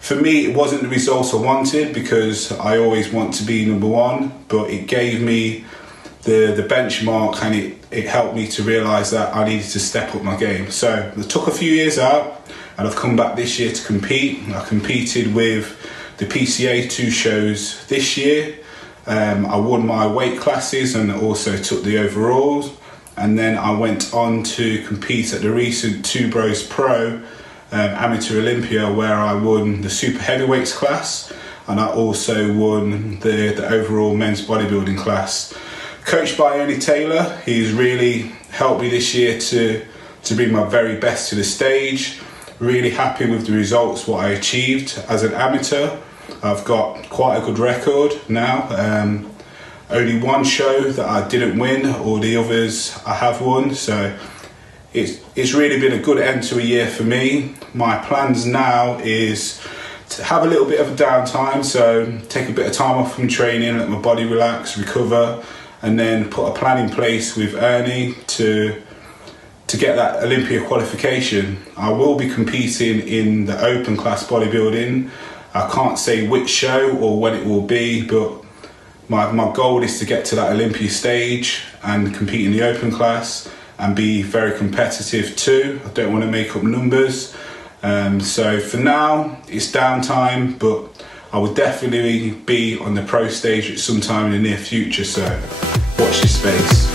for me it wasn't the results I wanted because I always want to be number 1, but it gave me the benchmark and it helped me to realise that I needed to step up my game. So I took a few years out and I've come back this year to compete. I competed with the PCA 2 shows this year. I won my weight classes and also took the overalls, and then I went on to compete at the recent 2 Bros Pro Amateur Olympia, where I won the super heavyweights class and I also won the overall men's bodybuilding class. Coached by Ernie Taylor, he's really helped me this year to bring my very best to the stage. Really happy with the results, what I achieved as an amateur. I've got quite a good record now. Only 1 show that I didn't win, all the others I have won. So it's really been a good end to a year for me. My plans now is to have a little bit of a downtime, so take a bit of time off from training, let my body relax, recover, and then put a plan in place with Ernie to get that Olympia qualification. I will be competing in the open class bodybuilding. I can't say which show or when it will be, but my goal is to get to that Olympia stage and compete in the open class and be very competitive too. I don't want to make up numbers. So for now, it's downtime, but I will definitely be on the pro stage at some time in the near future, so watch this space.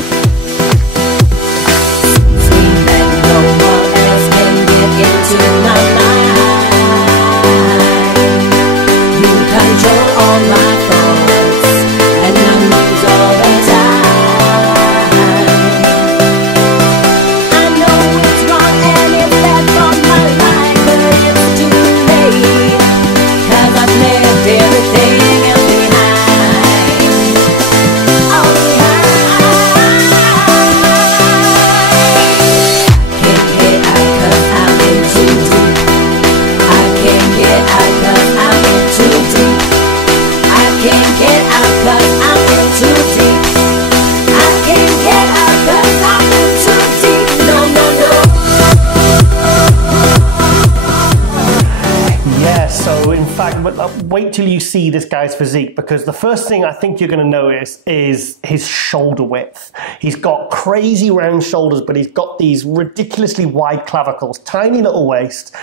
Wait till you see this guy's physique, because the first thing I think you're going to notice is his shoulder width. He's got crazy round shoulders, but he's got these ridiculously wide clavicles, tiny little waist,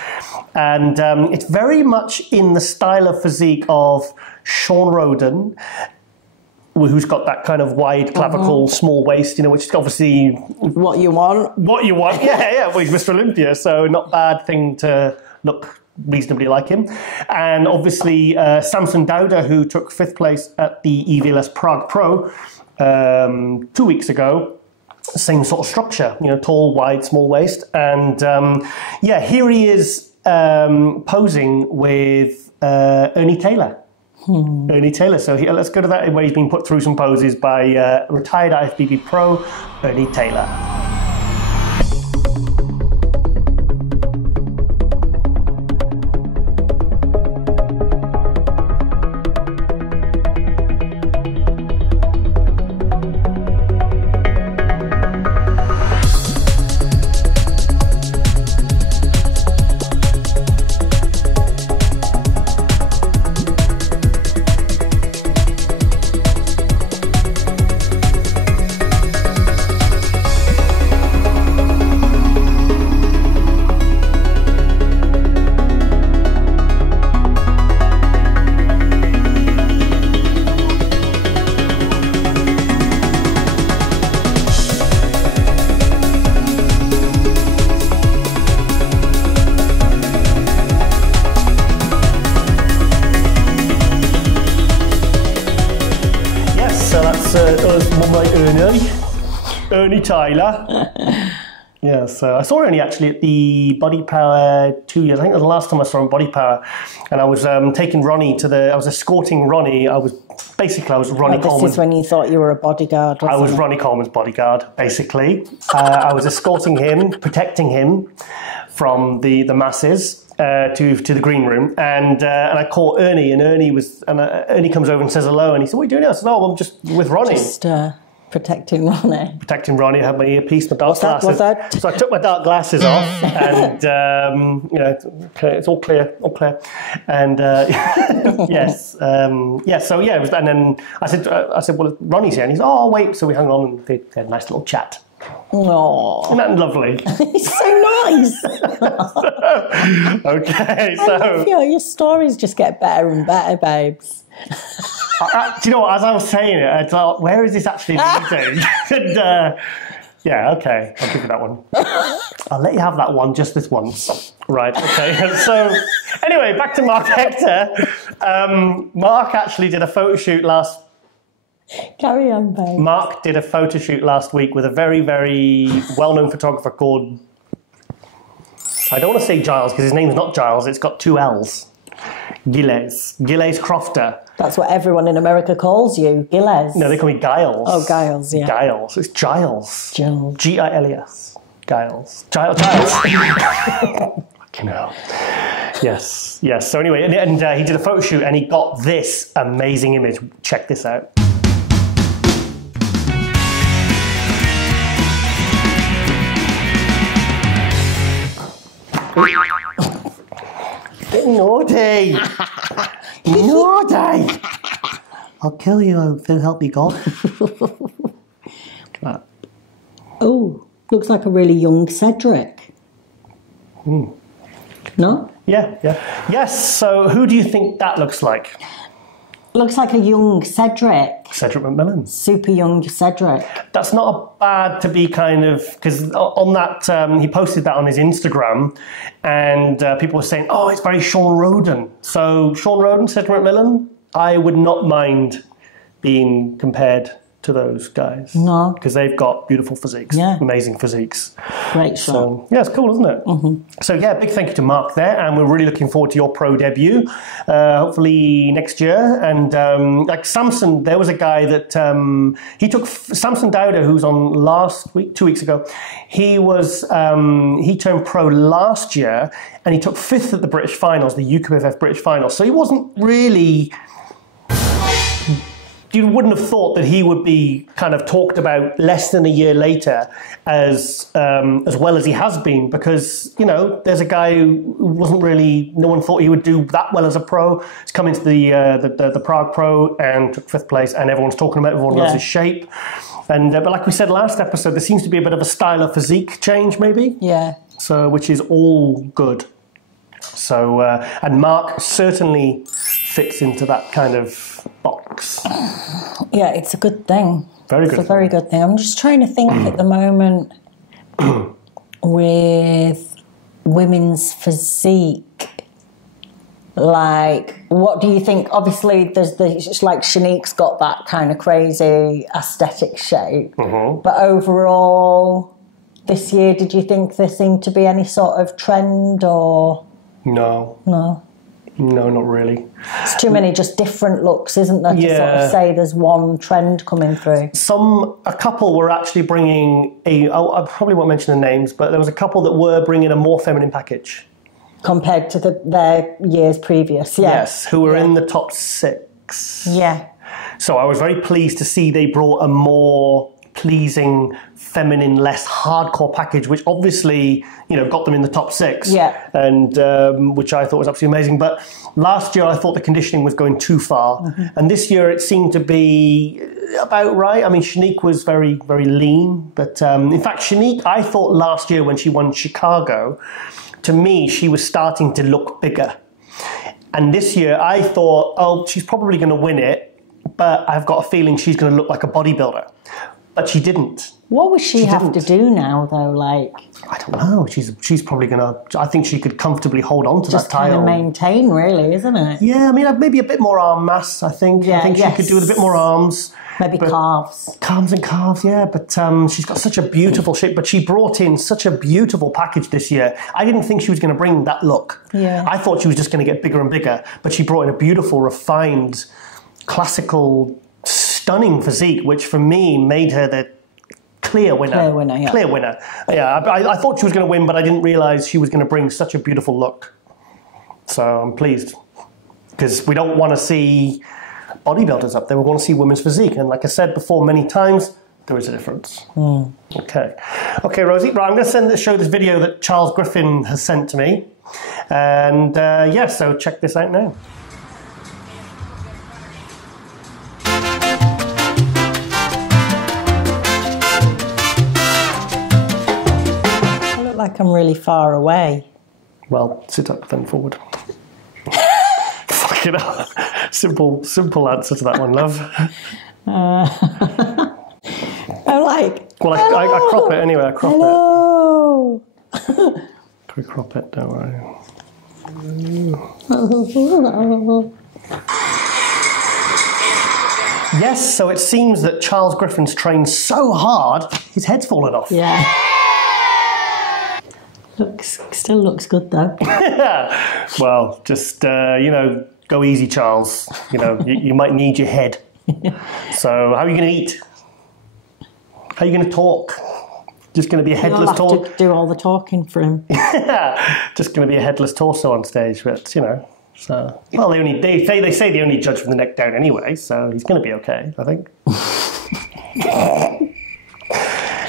and it's very much in the style of physique of Sean Roden, who's got that kind of wide clavicle, small waist, you know, which is obviously what you want. What you want, yeah. Well, he's Mr. Olympia, so not bad thing to look reasonably like him. And obviously Samson Dowda, who took 5th place at the EVLS Prague Pro 2 weeks ago. Same sort of structure, you know, tall, wide, small waist. And yeah, here he is posing with Ernie Taylor. Ernie Taylor. So let's go to that where he's been put through some poses by retired IFBB pro Ernie Taylor. Ernie Taylor. Yeah, so I saw Ernie actually at the Body Power 2 years. I think it was the last time I saw him Body Power, and I was taking Ronnie I was escorting Ronnie. I was Ronnie Coleman. This is when you thought you were a bodyguard. I was Ronnie Coleman's bodyguard, basically. I was escorting him, protecting him from the masses. To the green room, and I caught Ernie, and Ernie comes over and says hello, and he said, "What are you doing?" I said, "Oh, I'm just with Ronnie." Just protecting Ronnie. Protecting Ronnie. I had my earpiece, my dark glasses. So I took my dark glasses off, and it's all clear, and yes, So yeah, it was, and then I said, "Well, Ronnie's here," and he said, "Oh, wait." So we hung on, and they had a nice little chat. Oh, isn't that lovely? He's so nice. Okay, so your stories just get better and better, babes. Do you know what? As I was saying it, I thought, where is this actually leading? And yeah, okay, I'll give you that one. I'll let you have that one just this once. Right, okay. So anyway, back to Mark Hector. Mark actually did a photo shoot Carry on, babe. Mark did a photo shoot last week with a very, very well-known photographer called, I don't want to say Giles because his name's not Giles, it's got 2 L's. Giles Crofter. That's what everyone in America calls you, Giles. No, they call me Giles. Oh, Giles, yeah. Giles. It's Giles. Giles. Giles. Giles. Giles. Fucking hell. Yes. So anyway, and he did a photo shoot and he got this amazing image. Check this out. Naughty! Naughty! I'll kill you if you help me, God. Oh, looks like a really young Cedric. No? Yeah. Yes, so who do you think that looks like? Looks like a young Cedric. Cedric McMillan. Super young Cedric. That's not bad to be kind of, because on that, he posted that on his Instagram, and people were saying, oh, it's very Sean Roden. So Sean Roden, Cedric McMillan, I would not mind being compared to those guys. No. Because they've got beautiful physiques. Yeah. Amazing physiques. Great shot. So, yeah, it's cool, isn't it? Mm-hmm. So, yeah, big thank you to Mark there, and we're really looking forward to your pro debut, hopefully next year. And like Samson, there was a guy that he took, Samson Dowder, who's on last week, 2 weeks ago, he was, he turned pro last year, and he took 5th at the British finals, the UKBFF British finals. So he wasn't really... You wouldn't have thought that he would be kind of talked about less than a year later as well as he has been, because, you know, there's a guy who wasn't really, no one thought he would do that well as a pro. He's come into the Prague Pro and took 5th place, and everyone's talking about it, everyone loves his shape. And but like we said last episode, there seems to be a bit of a style of physique change, maybe. Yeah. So, which is all good. So, and Mark certainly fits into that kind of box. Yeah, it's a good thing. Very good. It's a very good thing. I'm just trying to think at the moment with women's physique. Like, what do you think? Obviously, it's like Shanique's got that kind of crazy aesthetic shape. Mm-hmm. But overall, this year, did you think there seemed to be any sort of trend or... No. No. No, not really. It's too many just different looks, isn't there, to sort of say there's one trend coming through? A couple were actually bringing I probably won't mention the names, but there was a couple that were bringing a more feminine package. Compared to their years previous, yeah. Yes, who were in the top 6. Yeah. So I was very pleased to see they brought a more pleasing, feminine, less hardcore package, which obviously, got them in the top 6. Yeah. And which I thought was absolutely amazing. But last year I thought the conditioning was going too far. Mm-hmm. And this year it seemed to be about right. I mean, Shanique was very, very lean. But in fact, Shanique, I thought last year when she won Chicago, to me, she was starting to look bigger. And this year I thought, she's probably going to win it, but I've got a feeling she's going to look like a bodybuilder. But she didn't. What would she have to do now, though? Like, I don't know. She's probably going to... I think she could comfortably hold on to that title. Just kind of maintain, really, isn't it? Yeah, I mean, maybe a bit more arm mass, I think. Yeah, I think she could do with a bit more arms. Maybe calves. Calves, yeah. But she's got such a beautiful shape. But she brought in such a beautiful package this year. I didn't think she was going to bring that look. Yeah. I thought she was just going to get bigger and bigger. But she brought in a beautiful, refined, classical, stunning physique, which for me made her the clear winner. Clear winner. Yeah, I thought she was going to win, but I didn't realise she was going to bring such a beautiful look. So I'm pleased. Because we don't want to see bodybuilders up there. We want to see women's physique. And like I said before many times, there is a difference. Mm. Okay, Rosie. Right, I'm going to show this video that Charles Griffin has sent to me. And so check this out now. Like I'm really far away. Well, sit up then forward. Fucking hell. Simple answer to that one, love. I'm like... Well, I crop it anyway, Hello. Can we crop it? Don't worry. Yes, so it seems that Charles Griffin's trained so hard, his head's fallen off. Yeah. Still looks good though. Well, just go easy, Charles. You might need your head. So, how are you going to eat? How are you going to talk? Just going to be a headless torso. I'll have to do all the talking for him. Just going to be a headless torso on stage, but So, well, they say they only judge from the neck down anyway, so he's going to be okay, I think.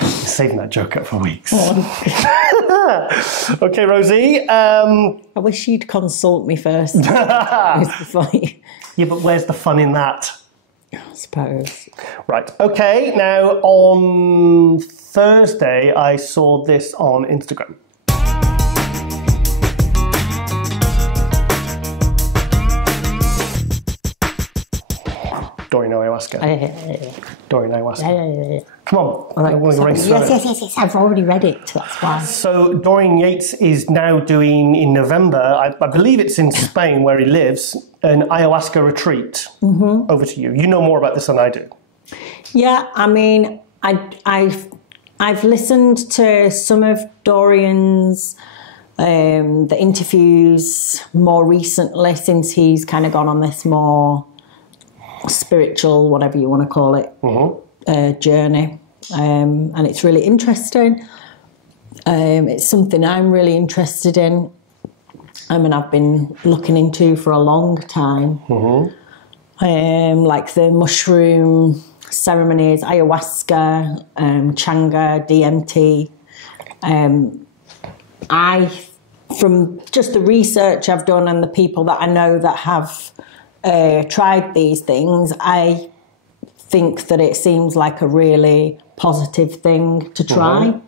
Saving that joke up for weeks. Okay, Rosie. I wish you'd consult me first. Yeah, but where's the fun in that? I suppose. Right. Okay. Now, on Thursday, I saw this on Instagram. Dorian Ayahuasca. Dorian Ayahuasca. Come on. Right. I'm going to race through it. Yes. I've already read it. That's why. So Dorian Yates is now doing, in November, I believe it's in Spain where he lives, an ayahuasca retreat. Mm-hmm. Over to you. You know more about this than I do. Yeah, I mean, I've listened to some of Dorian's the interviews more recently since he's kind of gone on this more spiritual, whatever you want to call it, journey. And it's really interesting. It's something I'm really interested in. And I've been looking into for a long time. Like the mushroom ceremonies, ayahuasca, changa, DMT. From just the research I've done and the people that I know that have tried these things, I think that it seems like a really positive thing to try.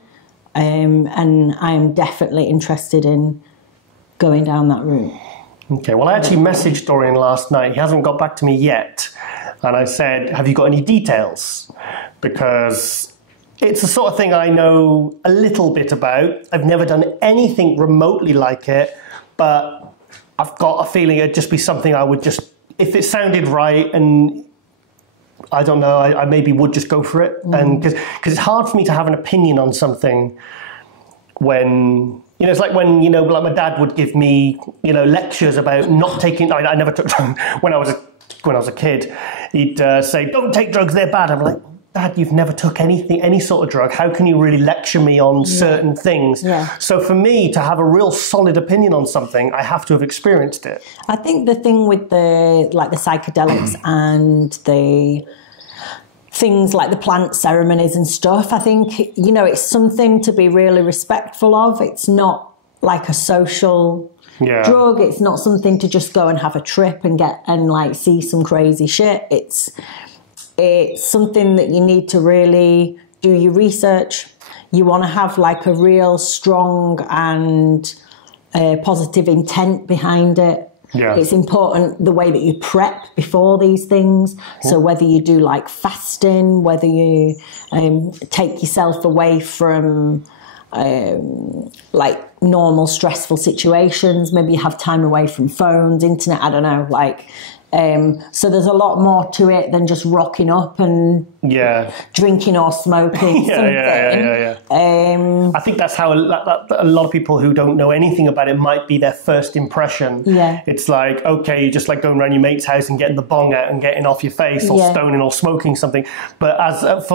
And I'm definitely interested in going down that route. Okay, well, I actually messaged Dorian last night. He hasn't got back to me yet. And I said, have you got any details? Because it's the sort of thing I know a little bit about. I've never done anything remotely like it, but I've got a feeling it'd just be something I would just, if it sounded right, and I don't know, I maybe would just go for it. And because it's hard for me to have an opinion on something when, you know, it's like when, you know, like my dad would give me, you know, lectures about not taking, I never took drugs when I was a kid. He'd say, don't take drugs, they're bad. I'm like, Dad, you've never took any sort of drug. How can you really lecture me on certain things? Yeah. So for me to have a real solid opinion on something, I have to have experienced it. I think the thing with the psychedelics and the things like the plant ceremonies and stuff, I think, you know, it's something to be really respectful of. It's not like a social drug. It's not something to just go and have a trip and like see some crazy shit. It's something that you need to really do your research. You want to have like a real strong and positive intent behind it. Yeah. It's important the way that you prep before these things. So whether you do like fasting, whether you take yourself away from like normal stressful situations, maybe you have time away from phones, internet, I don't know, like... so there's a lot more to it than just rocking up and drinking or smoking something. I think that's how a lot of people who don't know anything about it might be their first impression. Yeah. It's like, okay, you're just like going around your mate's house and getting the bong out and getting off your face or stoning or smoking something. But as I've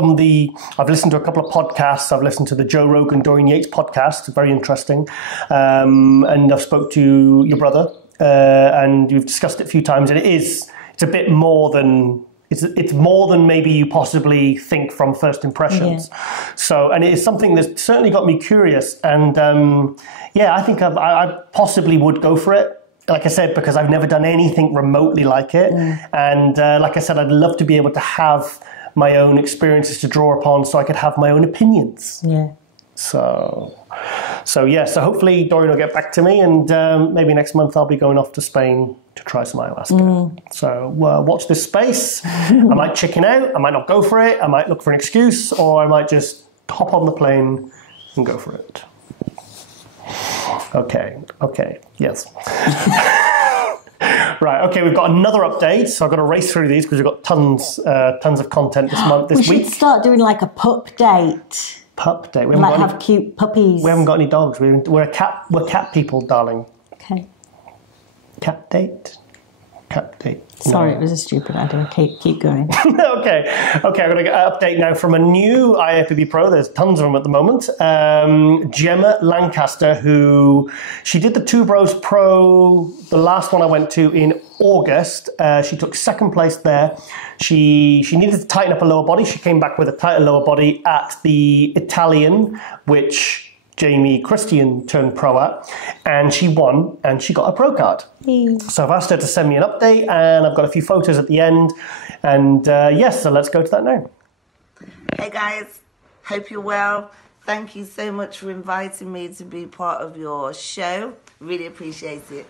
listened to a couple of podcasts. I've listened to the Joe Rogan, Dorian Yates podcast, very interesting. And I've spoke to your brother. And you've discussed it a few times, and it's a bit more than it's more than maybe you possibly think from first impressions. So, and it is something that's certainly got me curious, and I think I possibly would go for it. Like I said, because I've never done anything remotely like it, and like I said, I'd love to be able to have my own experiences to draw upon, so I could have my own opinions. Yeah. So hopefully Dorian will get back to me, and maybe next month I'll be going off to Spain to try some ayahuasca. So watch this space. I might chicken out, I might not go for it, I might look for an excuse, or I might just hop on the plane and go for it. Okay, yes. Right, okay, we've got another update, so I've got to race through these because we've got tons of content this week. We should start doing like a pup date. Pup date. We might have cute puppies. We haven't got any dogs. We're cat people, darling. Okay. Cat date. Sorry, it was a stupid idea. Keep going. Okay, I'm going to get an update now from a new IFBB Pro. There's tons of them at the moment. Gemma Lancaster, she did the Two Bros Pro, the last one I went to in August. She took second place there. She needed to tighten up her lower body. She came back with a tighter lower body at the Italian, which Jamie Christian turned pro at, and she won, and she got a pro card. So I've asked her to send me an update, and I've got a few photos at the end, and so let's go to that now. Hey guys, hope you're well. Thank you so much for inviting me to be part of your show. Really appreciate it.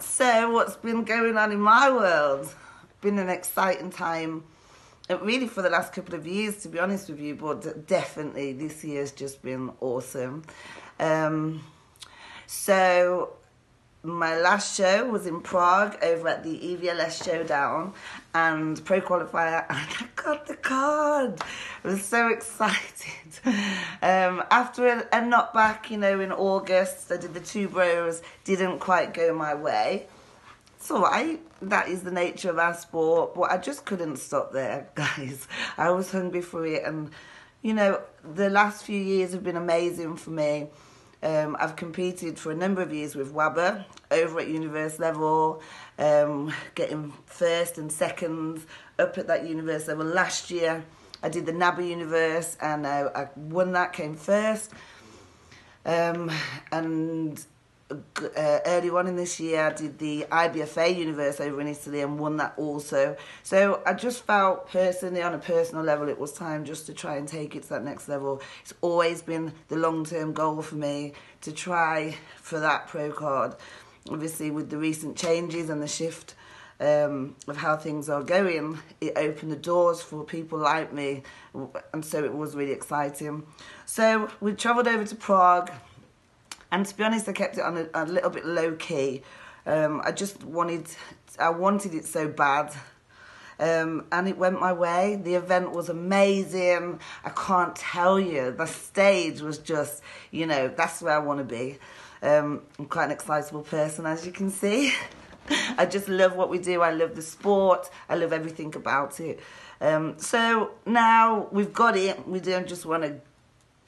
So what's been going on in my world? Been an exciting time. Really for the last couple of years, to be honest with you, but definitely this year's just been awesome. So my last show was in Prague over at the EVLS Showdown and Pro Qualifier, and I got the card. I was so excited. After a knockback, in August, I did the Two Bros, didn't quite go my way. It's all right. That is the nature of our sport, but I just couldn't stop there, guys. I was hungry for it, and the last few years have been amazing for me. I've competed for a number of years with WABA over at universe level, getting first and second up at that universe level. Last year I did the NABA universe, and I won that, came first. And early on in this year, I did the IBFA universe over in Italy and won that also. So I just felt personally, on a personal level, it was time just to try and take it to that next level. It's always been the long-term goal for me to try for that pro card. Obviously, with the recent changes and the shift of how things are going, it opened the doors for people like me, and so it was really exciting. So we travelled over to Prague. And to be honest, I kept it on a little bit low key. I wanted it so bad. and it went my way. The event was amazing. I can't tell you. The stage was just, you know, that's where I want to be. I'm quite an excitable person, as you can see. I just love what we do. I love the sport. I love everything about it. So now we've got it. We don't just want to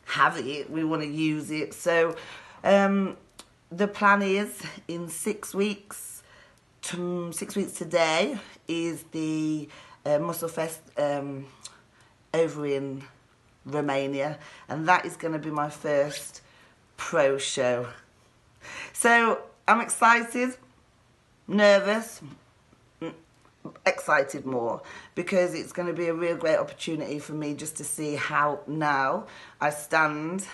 have it. We want to use it. So the plan is in 6 weeks, 6 weeks today, is the Muscle Fest over in Romania. And that is going to be my first pro show. So I'm excited, nervous, excited more, because it's going to be a real great opportunity for me just to see how now I stand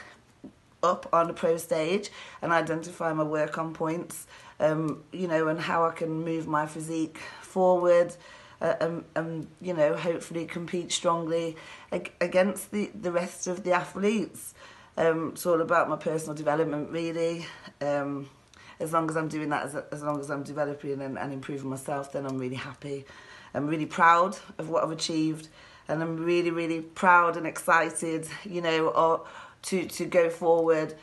up on the pro stage and identify my work on points, you know, and how I can move my physique forward and you know, hopefully compete strongly against the rest of the athletes. It's all about my personal development, really. As long as I'm doing that, as long as I'm developing and improving myself, then I'm really happy. I'm really proud of what I've achieved, and I'm really, really proud and excited, you know, to go forward.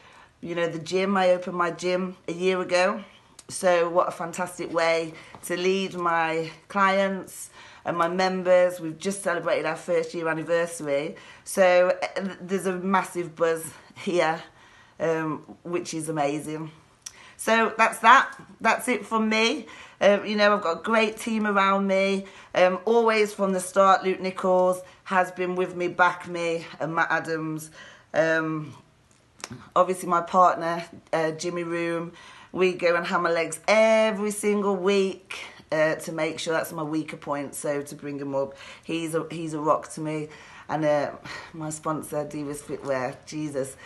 You know, the gym, I opened my gym a year ago, so what a fantastic way to lead my clients and my members. We've just celebrated our 1st year anniversary, so there's a massive buzz here, which is amazing. So that's it from me. You know, I've got a great team around me. Always from the start, Luke Nichols has been with me, back me, and Matt Adams. Obviously my partner, Jimmy Room. We go and hammer legs every single week to make sure that's my weaker point, so to bring him up. He's a rock to me. And my sponsor, Divas Fitwear, Jesus.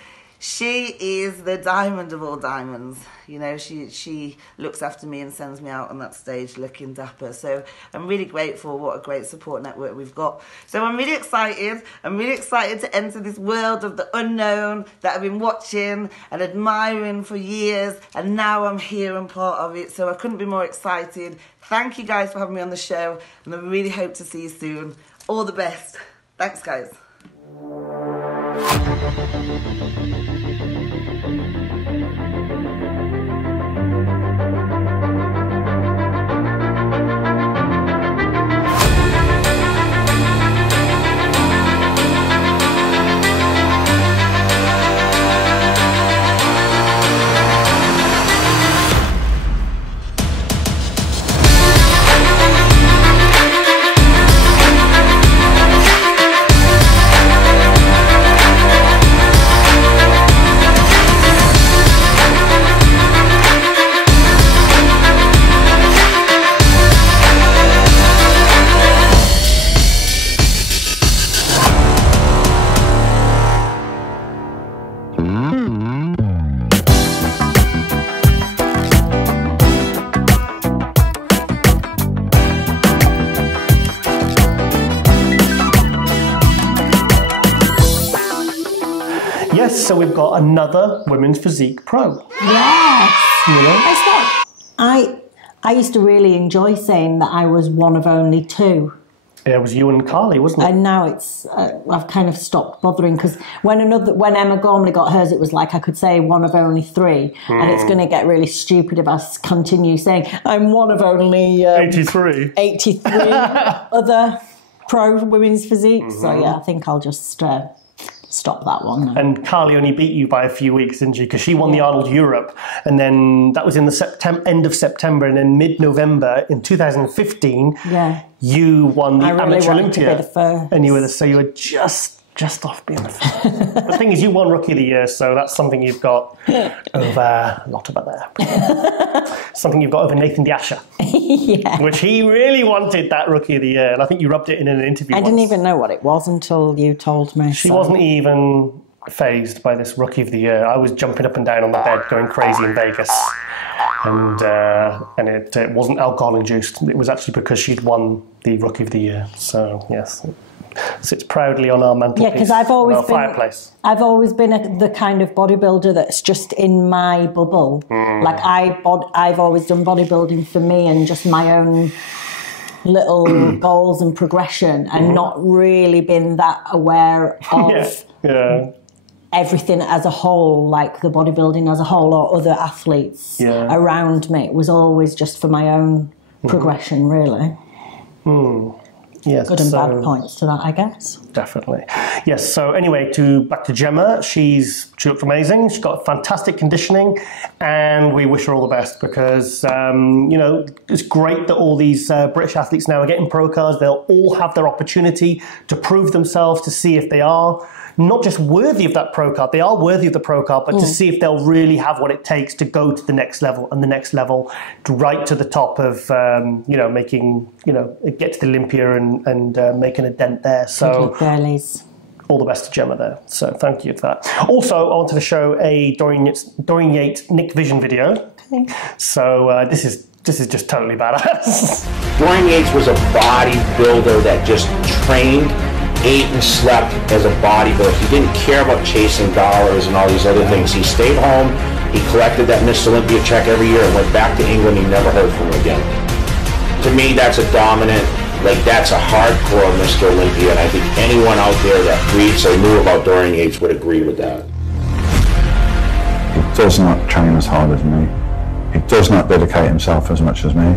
She is the diamond of all diamonds. You know, she looks after me and sends me out on that stage looking dapper. So I'm really grateful. What a great support network we've got. So I'm really excited. I'm really excited to enter this world of the unknown that I've been watching and admiring for years. And now I'm here and part of it. So I couldn't be more excited. Thank you guys for having me on the show. And I really hope to see you soon. All the best. Thanks, guys. So we've got another women's physique pro. Yes. You know? I used to really enjoy saying that I was one of only two. Yeah, it was you and Carly, wasn't it? And now it's I've kind of stopped bothering, because when Emma Gormley got hers, it was like I could say one of only three, and it's going to get really stupid if I continue saying I'm one of only 83 other pro women's physique. So yeah, I think I'll just stop that one now. And Carly only beat you by a few weeks, didn't she? Because she won the Arnold Europe, and then that was in the end of September, and then mid-November in 2015, you won the Amateur Olympia, and you were just off being the first. The thing is, you won Rookie of the Year, so that's something you've got over, not about there, something you've got over Nathan Diasha, which he really wanted, that Rookie of the Year, and I think you rubbed it in an interview I didn't even know what it was until you told me. She wasn't even fazed by this Rookie of the Year. I was jumping up and down on the bed going crazy in Vegas, and it wasn't alcohol induced. It was actually because she'd won the Rookie of the Year. So yes, sits proudly on our mantelpiece. Yeah, because I've always been fireplace. I've always been the kind of bodybuilder that's just in my bubble. Like I've always done bodybuilding for me and just my own little goals and progression, and not really been that aware of everything as a whole, like the bodybuilding as a whole or other athletes around me. It was always just for my own progression, really. Yes, good and bad points to that, I guess. Definitely. Yes, so anyway, back to Gemma. She looked amazing. She's got fantastic conditioning, and we wish her all the best because, you know, it's great that all these British athletes now are getting pro cards. They'll all have their opportunity to prove themselves, to see if they are not just worthy of that pro card, they are worthy of the pro card, but to see if they'll really have what it takes to go to the next level and the next level, to right to the top of, you know, making, you know, get to the Olympia and making a dent there. So all the best to Gemma there. So thank you for that. Also, I wanted to show a Dorian Yates Nick Vision video. Okay. So this is just totally badass. Dorian Yates was a bodybuilder that just trained, ate and slept as a bodybuilder. He didn't care about chasing dollars and all these other things. He stayed home, he collected that Miss Olympia check every year and went back to England. He never heard from him again. To me, that's a dominant, like that's a hardcore Mr. Olympia, and I think anyone out there that reads or knew about Dorian Yates would agree with that. He does not train as hard as me. He does not dedicate himself as much as me.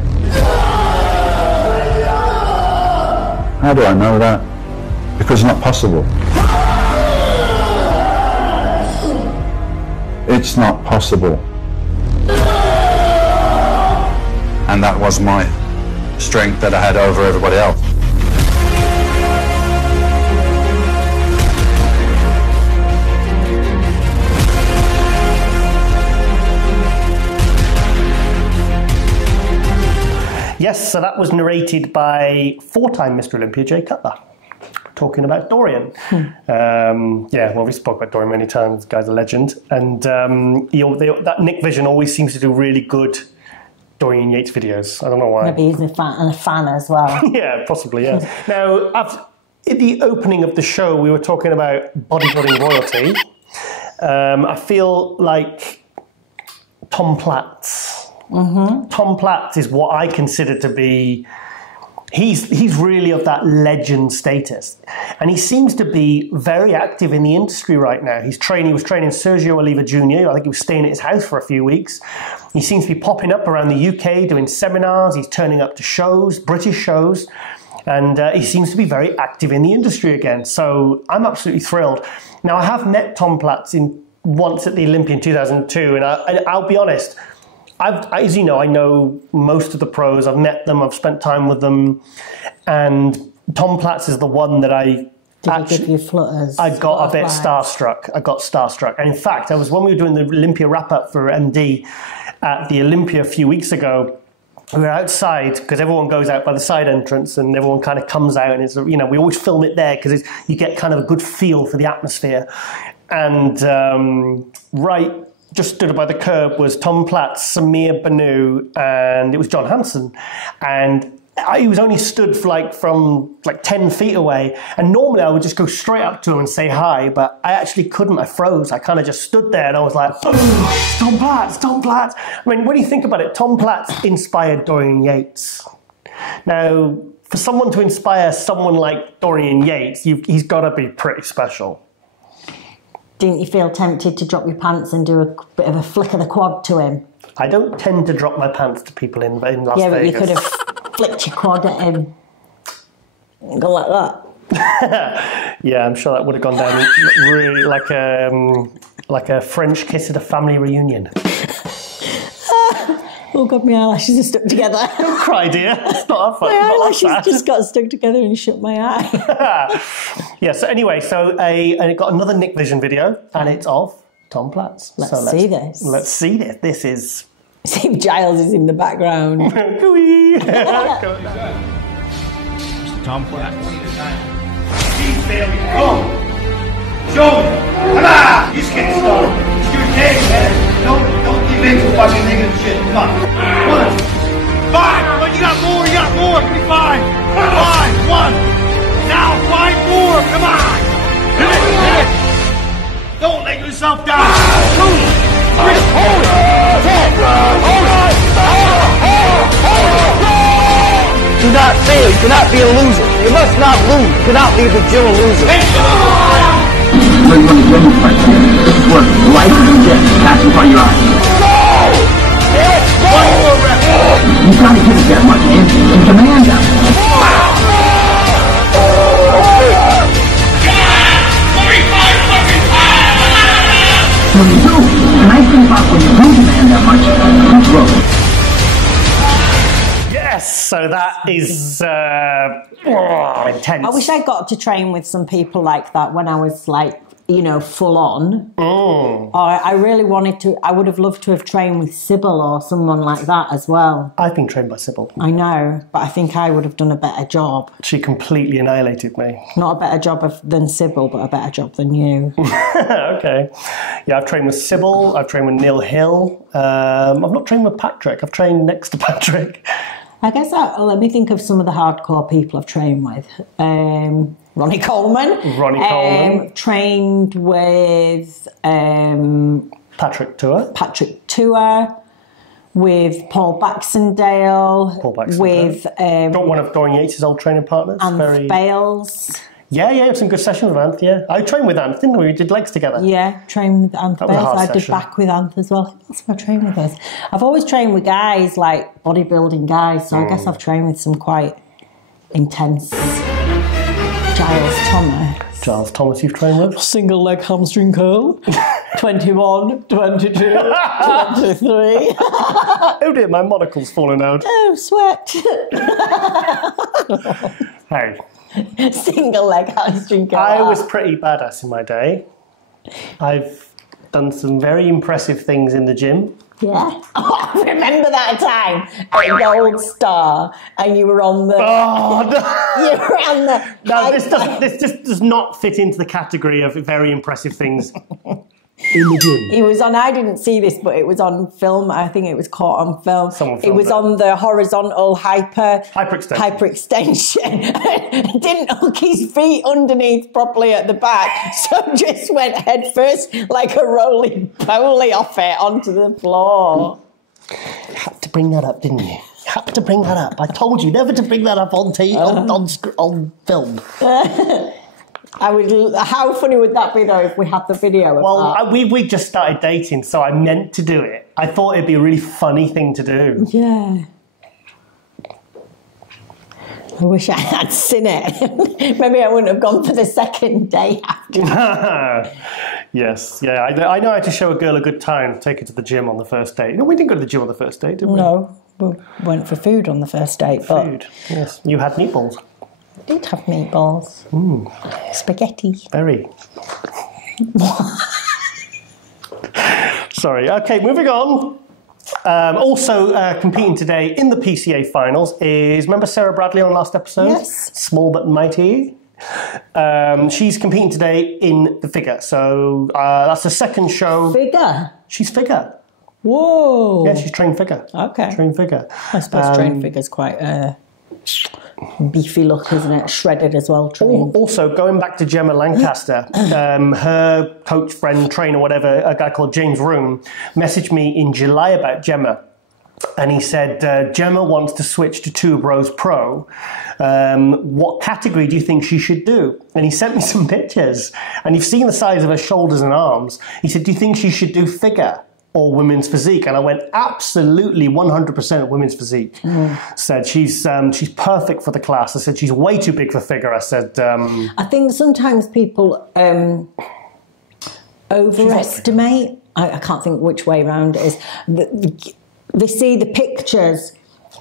How do I know that? Because it's not possible. It's not possible. And that was my strength that I had over everybody else. Yes, so that was narrated by four-time Mr. Olympia, Jay Cutler, talking about Dorian. Yeah, well, we spoke about Dorian many times. The guy's a legend. And that Nick Vision always seems to do really good Dorian Yates videos. I don't know why. Maybe he's a fan as well. Yeah, possibly, yeah. Now, at the opening of the show, we were talking about bodybuilding royalty. I feel like Tom Platz. Tom Platz is what I consider to be... He's really of that legend status. And he seems to be very active in the industry right now. He was training Sergio Oliva Jr. I think he was staying at his house for a few weeks. He seems to be popping up around the UK, doing seminars. He's turning up to shows, British shows. And he seems to be very active in the industry again. So I'm absolutely thrilled. Now, I have met Tom Platz once at the Olympia in 2002. And I'll be honest, as you know, I know most of the pros. I've met them. I've spent time with them. And Tom Platz is the one that I give you flutters? I got a bit starstruck. I got starstruck. And in fact, when we were doing the Olympia wrap-up for MD at the Olympia a few weeks ago, we were outside because everyone goes out by the side entrance and everyone kind of comes out, and it's, you know, we always film it there because you get kind of a good feel for the atmosphere. And just stood by the curb was Tom Platz, Samir Banu, and it was John Hansen. And he was only stood from 10 feet away. And normally I would just go straight up to him and say hi, but I actually couldn't. I froze. I kind of just stood there and I was like, oh, Tom Platz, Tom Platz. I mean, when you think about it, Tom Platz inspired Dorian Yates. Now, for someone to inspire someone like Dorian Yates, he's got to be pretty special. Didn't you feel tempted to drop your pants and do a bit of a flick of the quad to him? I don't tend to drop my pants to people in Las Vegas. Yeah, but you could have flicked your quad at him and go like that. Yeah, I'm sure that would have gone down really like a French kiss at a family reunion. Oh God, my eyelashes are stuck together. Don't cry, dear. It's not my eyelashes just got stuck together and shut my eye. Yeah, so anyway, and it got another Nick Vision video, and it's of Tom Platz. Let's see this. Let's see this. This is... See if Giles is in the background. Mr. Tom Platz. Oh! Show me! Come on! Just get started. It's your day, man. Don't give in to fucking negative shit. Come on. 1. 5! But you got more, Give me 5. 5! 1! Now 5 more! Come on! Hit it! Don't let yourself down! 2! 3! Hold it! 4! Hold it! cannot fail. You cannot be a loser. You must not lose. You cannot leave the gym a loser. Work. Life and death pass in front of your eyes. You can't give it that much, man. And demand that. When you do, the nice thing about when you do demand that much, you grow. Yes, so that is intense. I wish I got to train with some people like that when I was like, you know, full on. Or I really wanted to, I would have loved to have trained with Sybil or someone like that as well. I've been trained by Sybil. I know, but I think I would have done a better job. She completely annihilated me. Not a better job than Sybil, but a better job than you. Okay. Yeah, I've trained with Sybil, I've trained with Neil Hill. I've not trained with Patrick, I've trained next to Patrick. I guess let me think of some of the hardcore people I've trained with. Ronnie Coleman. Trained with Patrick Tour. With Paul Baxendale. With got one of Dorian Yates' old training partners. Anth Bales. Yeah, you had some good sessions with Anth, yeah. I trained with Anth, didn't we? We did legs together. Yeah, trained with Anth Bales. I did back with Anth as well. That's why I trained with us. I've always trained with guys, like bodybuilding guys, so I guess I've trained with some quite intense. Giles Thomas you've trained with? Single leg hamstring curl. 21, 22, 23. Oh dear, my monocle's fallen out. Oh, sweat. Hey. Single leg hamstring curl. I was pretty badass in my day. I've done some very impressive things in the gym. Yeah. Oh, I remember that time at Gold Star and you were on the... Oh, no. You were on the... No, this just does not fit into the category of very impressive things in the gym. It was on, I didn't see this, but it was on film. I think it was caught on film. It was on the horizontal hyperextension. Didn't hook his feet underneath properly at the back, so just went head first like a roly-poly off it onto the floor. You had to bring that up, didn't you? You had to bring that up. I told you never to bring that up on film. How funny would that be though if we had the video of that? We just started dating, so I meant to do it. I thought it'd be a really funny thing to do. Yeah. I wish I had seen it. Maybe I wouldn't have gone for the second day after. Yes, yeah. I know how to show a girl a good time, take her to the gym on the first date. No, we didn't go to the gym on the first date, did we? No, we went for food on the first date. Food, yes. You had meatballs. Did have meatballs. Spaghetti. Very. Sorry. Okay, moving on. Also competing today in the PCA finals is, remember Sarah Bradley on last episode? Yes. Small but mighty. She's competing today in the figure. So that's the second show. Figure? She's figure. Whoa. Yeah, she's trained figure. Okay. Trained figure. I suppose trained figure's quite... beefy look, isn't it? Shredded as well. Trained. Also, going back to Gemma Lancaster, her coach, friend, trainer, whatever, a guy called James Room, messaged me in July about Gemma. And he said, Gemma wants to switch to Two Bros Pro. What category do you think she should do? And he sent me some pictures. And you've seen the size of her shoulders and arms. He said, do you think she should do figure or women's physique? And I went, absolutely 100% women's physique. Said she's perfect for the class. I said she's way too big for figure. I said I think sometimes people overestimate. I can't think which way around it is. They see the pictures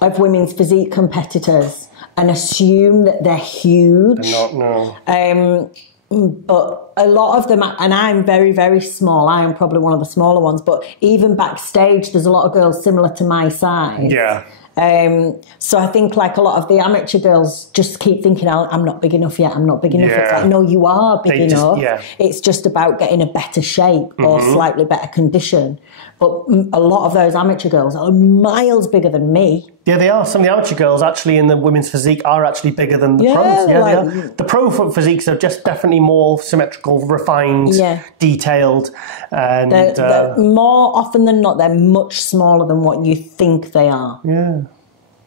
of women's physique competitors and assume that they're huge. They're not, no. But a lot of them, and I'm very, very small. I am probably one of the smaller ones. But even backstage, there's a lot of girls similar to my size. Yeah. So I think like a lot of the amateur girls just keep thinking, I'm not big enough yet. I'm not big enough. It's like, no, you are big enough. It's just about getting a better shape or slightly better condition. But a lot of those amateur girls are miles bigger than me. Yeah, they are. Some of the amateur girls actually in the women's physique are actually bigger than the pros. Yeah, they are. The pro physiques are just definitely more symmetrical, refined, detailed. And they're more often than not, they're much smaller than what you think they are. Yeah.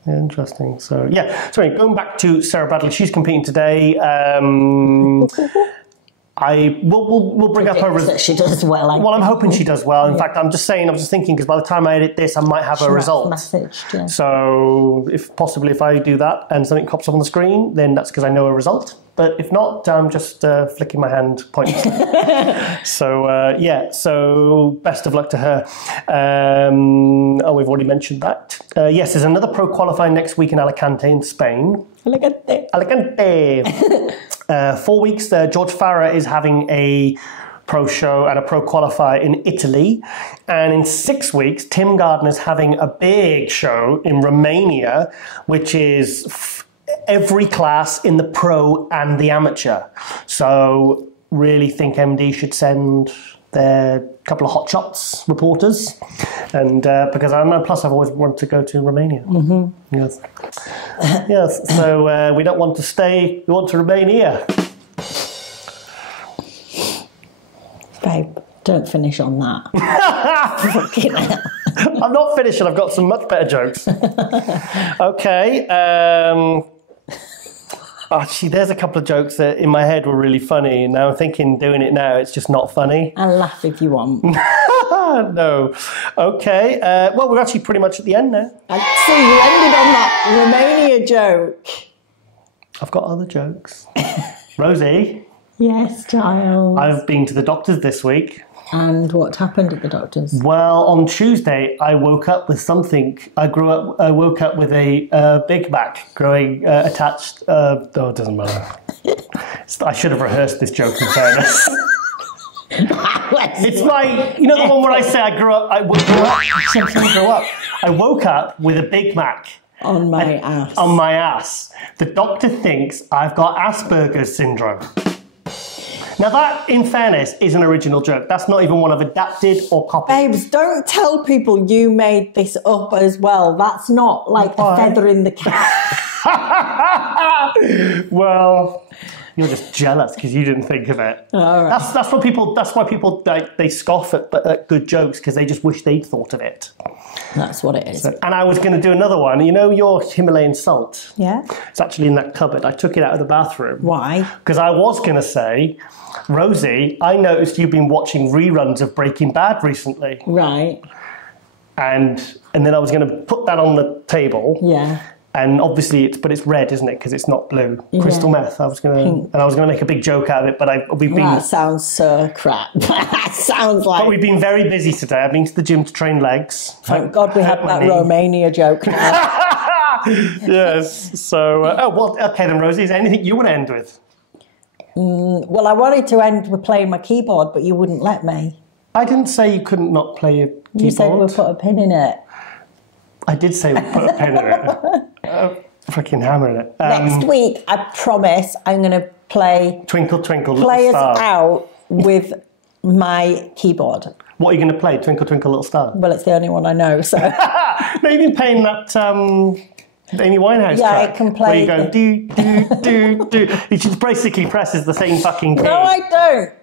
Interesting. So, yeah. Sorry, going back to Sarah Bradley, she's competing today. We'll bring up her results. She does well. Well, I'm hoping she does well. In fact, I was just thinking, because by the time I edit this, I might have a result. Messaged, yeah. So, if I do that and something pops up on the screen, then that's because I know a result. But if not, I'm just flicking my hand pointlessly. So, so best of luck to her. We've already mentioned that. Yes, there's another pro qualifying next week in Alicante in Spain. Alicante. 4 weeks there. George Farah is having a pro show and a pro qualifier in Italy. And in 6 weeks, Tim Gardner's having a big show in Romania, which is every class in the pro and the amateur. So really think MD should send their couple of hot shots reporters, and because I know, plus I've always wanted to go to Romania. Yes. So we don't want to stay, we want to remain here. Babe, don't finish on that. I'm not finishing, I've got some much better jokes. Okay. Actually, there's a couple of jokes that in my head were really funny, and now I'm thinking doing it now, it's just not funny. I'll laugh if you want. No. Okay. Well, we're actually pretty much at the end now. I see you ended on that Romania joke. I've got other jokes. Rosie? Yes, Giles. I've been to the doctors this week. And what happened at the doctor's? Well, on Tuesday, I woke up with something. I woke up with a Big Mac growing attached. It doesn't matter. I should have rehearsed this joke in fairness. It's like, the one where I say I grew up. I woke up with a Big Mac. On my ass. On my ass. The doctor thinks I've got Asperger's syndrome. Now that, in fairness, is an original joke. That's not even one I've adapted or copied. Babes, don't tell people you made this up as well. That's not like a feather in the cap. Well, you're just jealous because you didn't think of it. All right. That's why people they scoff at good jokes, because they just wish they'd thought of it. That's what it is. And I was going to do another one. You know your Himalayan salt? Yeah. It's actually in that cupboard. I took it out of the bathroom. Why? Because I was going to say, Rosie, I noticed you've been watching reruns of Breaking Bad recently. Right. And then I was going to put that on the table. Yeah. And obviously it's red, isn't it? Because it's not blue. Yeah. Crystal meth. I was going to make a big joke out of it, but we've been. That sounds so crap. That sounds like. But we've been very busy today. I've been to the gym to train legs. Thank God we had that Romania joke now. Yes. So, okay then, Rosie. Is there anything you want to end with? Well, I wanted to end with playing my keyboard, but you wouldn't let me. I didn't say you couldn't not play your keyboard. You said we'll put a pin in it. I did say we'll put a pin in it. Freaking hammer in it. Next week, I promise, I'm going to play Twinkle Twinkle Little Players Star. Out with my keyboard. What are you going to play? Twinkle Twinkle Little Star? Well, it's the only one I know, so. No, you've been playing that Amy Winehouse track. I can play. Where you go, do. It just basically presses the same fucking key. No, I don't.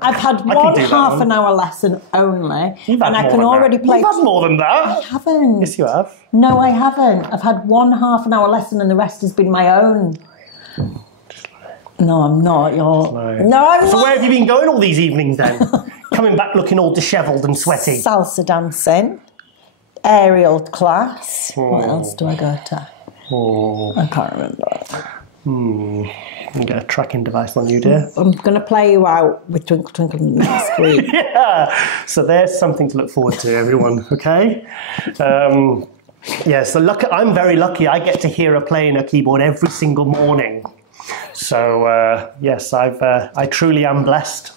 I've had one half an hour lesson only. You've had and I more can than already that. play. You've had more than that. I haven't. Yes, you have. No, I haven't. I've had one half an hour lesson and the rest has been my own. No, I'm not. No, I'm not. So where have you been going all these evenings then? Coming back looking all dishevelled and sweaty. Salsa dancing. Aerial class. What else do I go to? I can't remember. You get a tracking device on you, dear. I'm going to play you out with Twinkle Twinkle next week. Yeah. So there's something to look forward to, everyone. Okay. So I'm very lucky. I get to hear her playing her keyboard every single morning. So yes, I truly am blessed.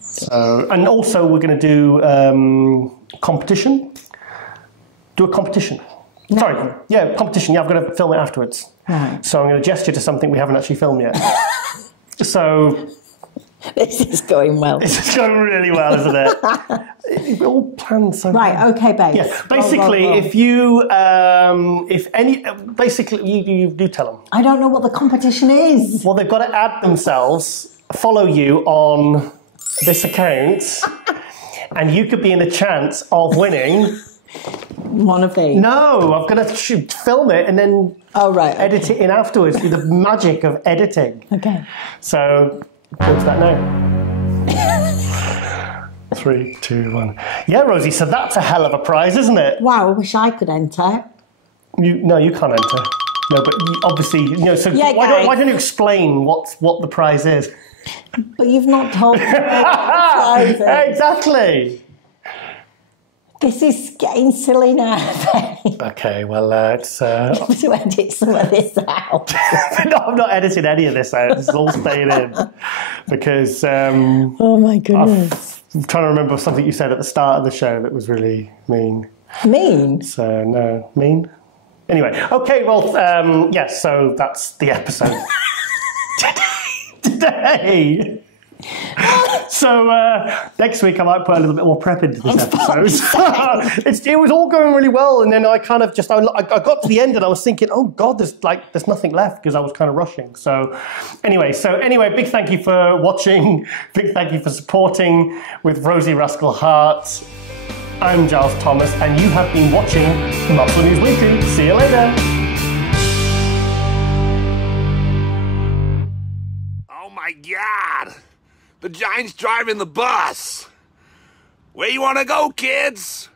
So, and also we're going to do competition. Do a competition. No. Sorry, competition. Yeah, I've got to film it afterwards. Right. So I'm going to gesture to something we haven't actually filmed yet. So this is going well. It's going really well, isn't it? We all planned so right. Okay, babe. Yeah. Basically, if you, you do tell them. I don't know what the competition is. Well, they've got to add themselves, follow you on this account, and you could be in the chance of winning One of these? No, I'm going to film it and then edit it in afterwards through the magic of editing. Okay. So, what's that now? 3, 2, 1. Yeah, Rosie, so that's a hell of a prize, isn't it? Wow, I wish I could enter. No, you can't enter. No, but obviously, so why don't you explain what the prize is? But you've not told me what the prize is. Exactly. This is getting silly now. Okay, well, it's... You have to edit some of this out. No, I'm not editing any of this out. This is all staying in. Because... oh, my goodness. I'm trying to remember something you said at the start of the show that was really mean. Mean? So, no. Mean? Anyway, okay, well, yes, so that's the episode. Today. So next week I might put a little bit more prep into this episode. It was all going really well, and then I kind of just I got to the end and I was thinking, oh God, there's nothing left because I was kind of rushing. So anyway, big thank you for watching. Big thank you for supporting with Rosie Rascal Hart. I'm Giles Thomas, and you have been watching Muscle News Weekly. See you later. Oh my God! The Giant's driving the bus! Where you wanna go, kids?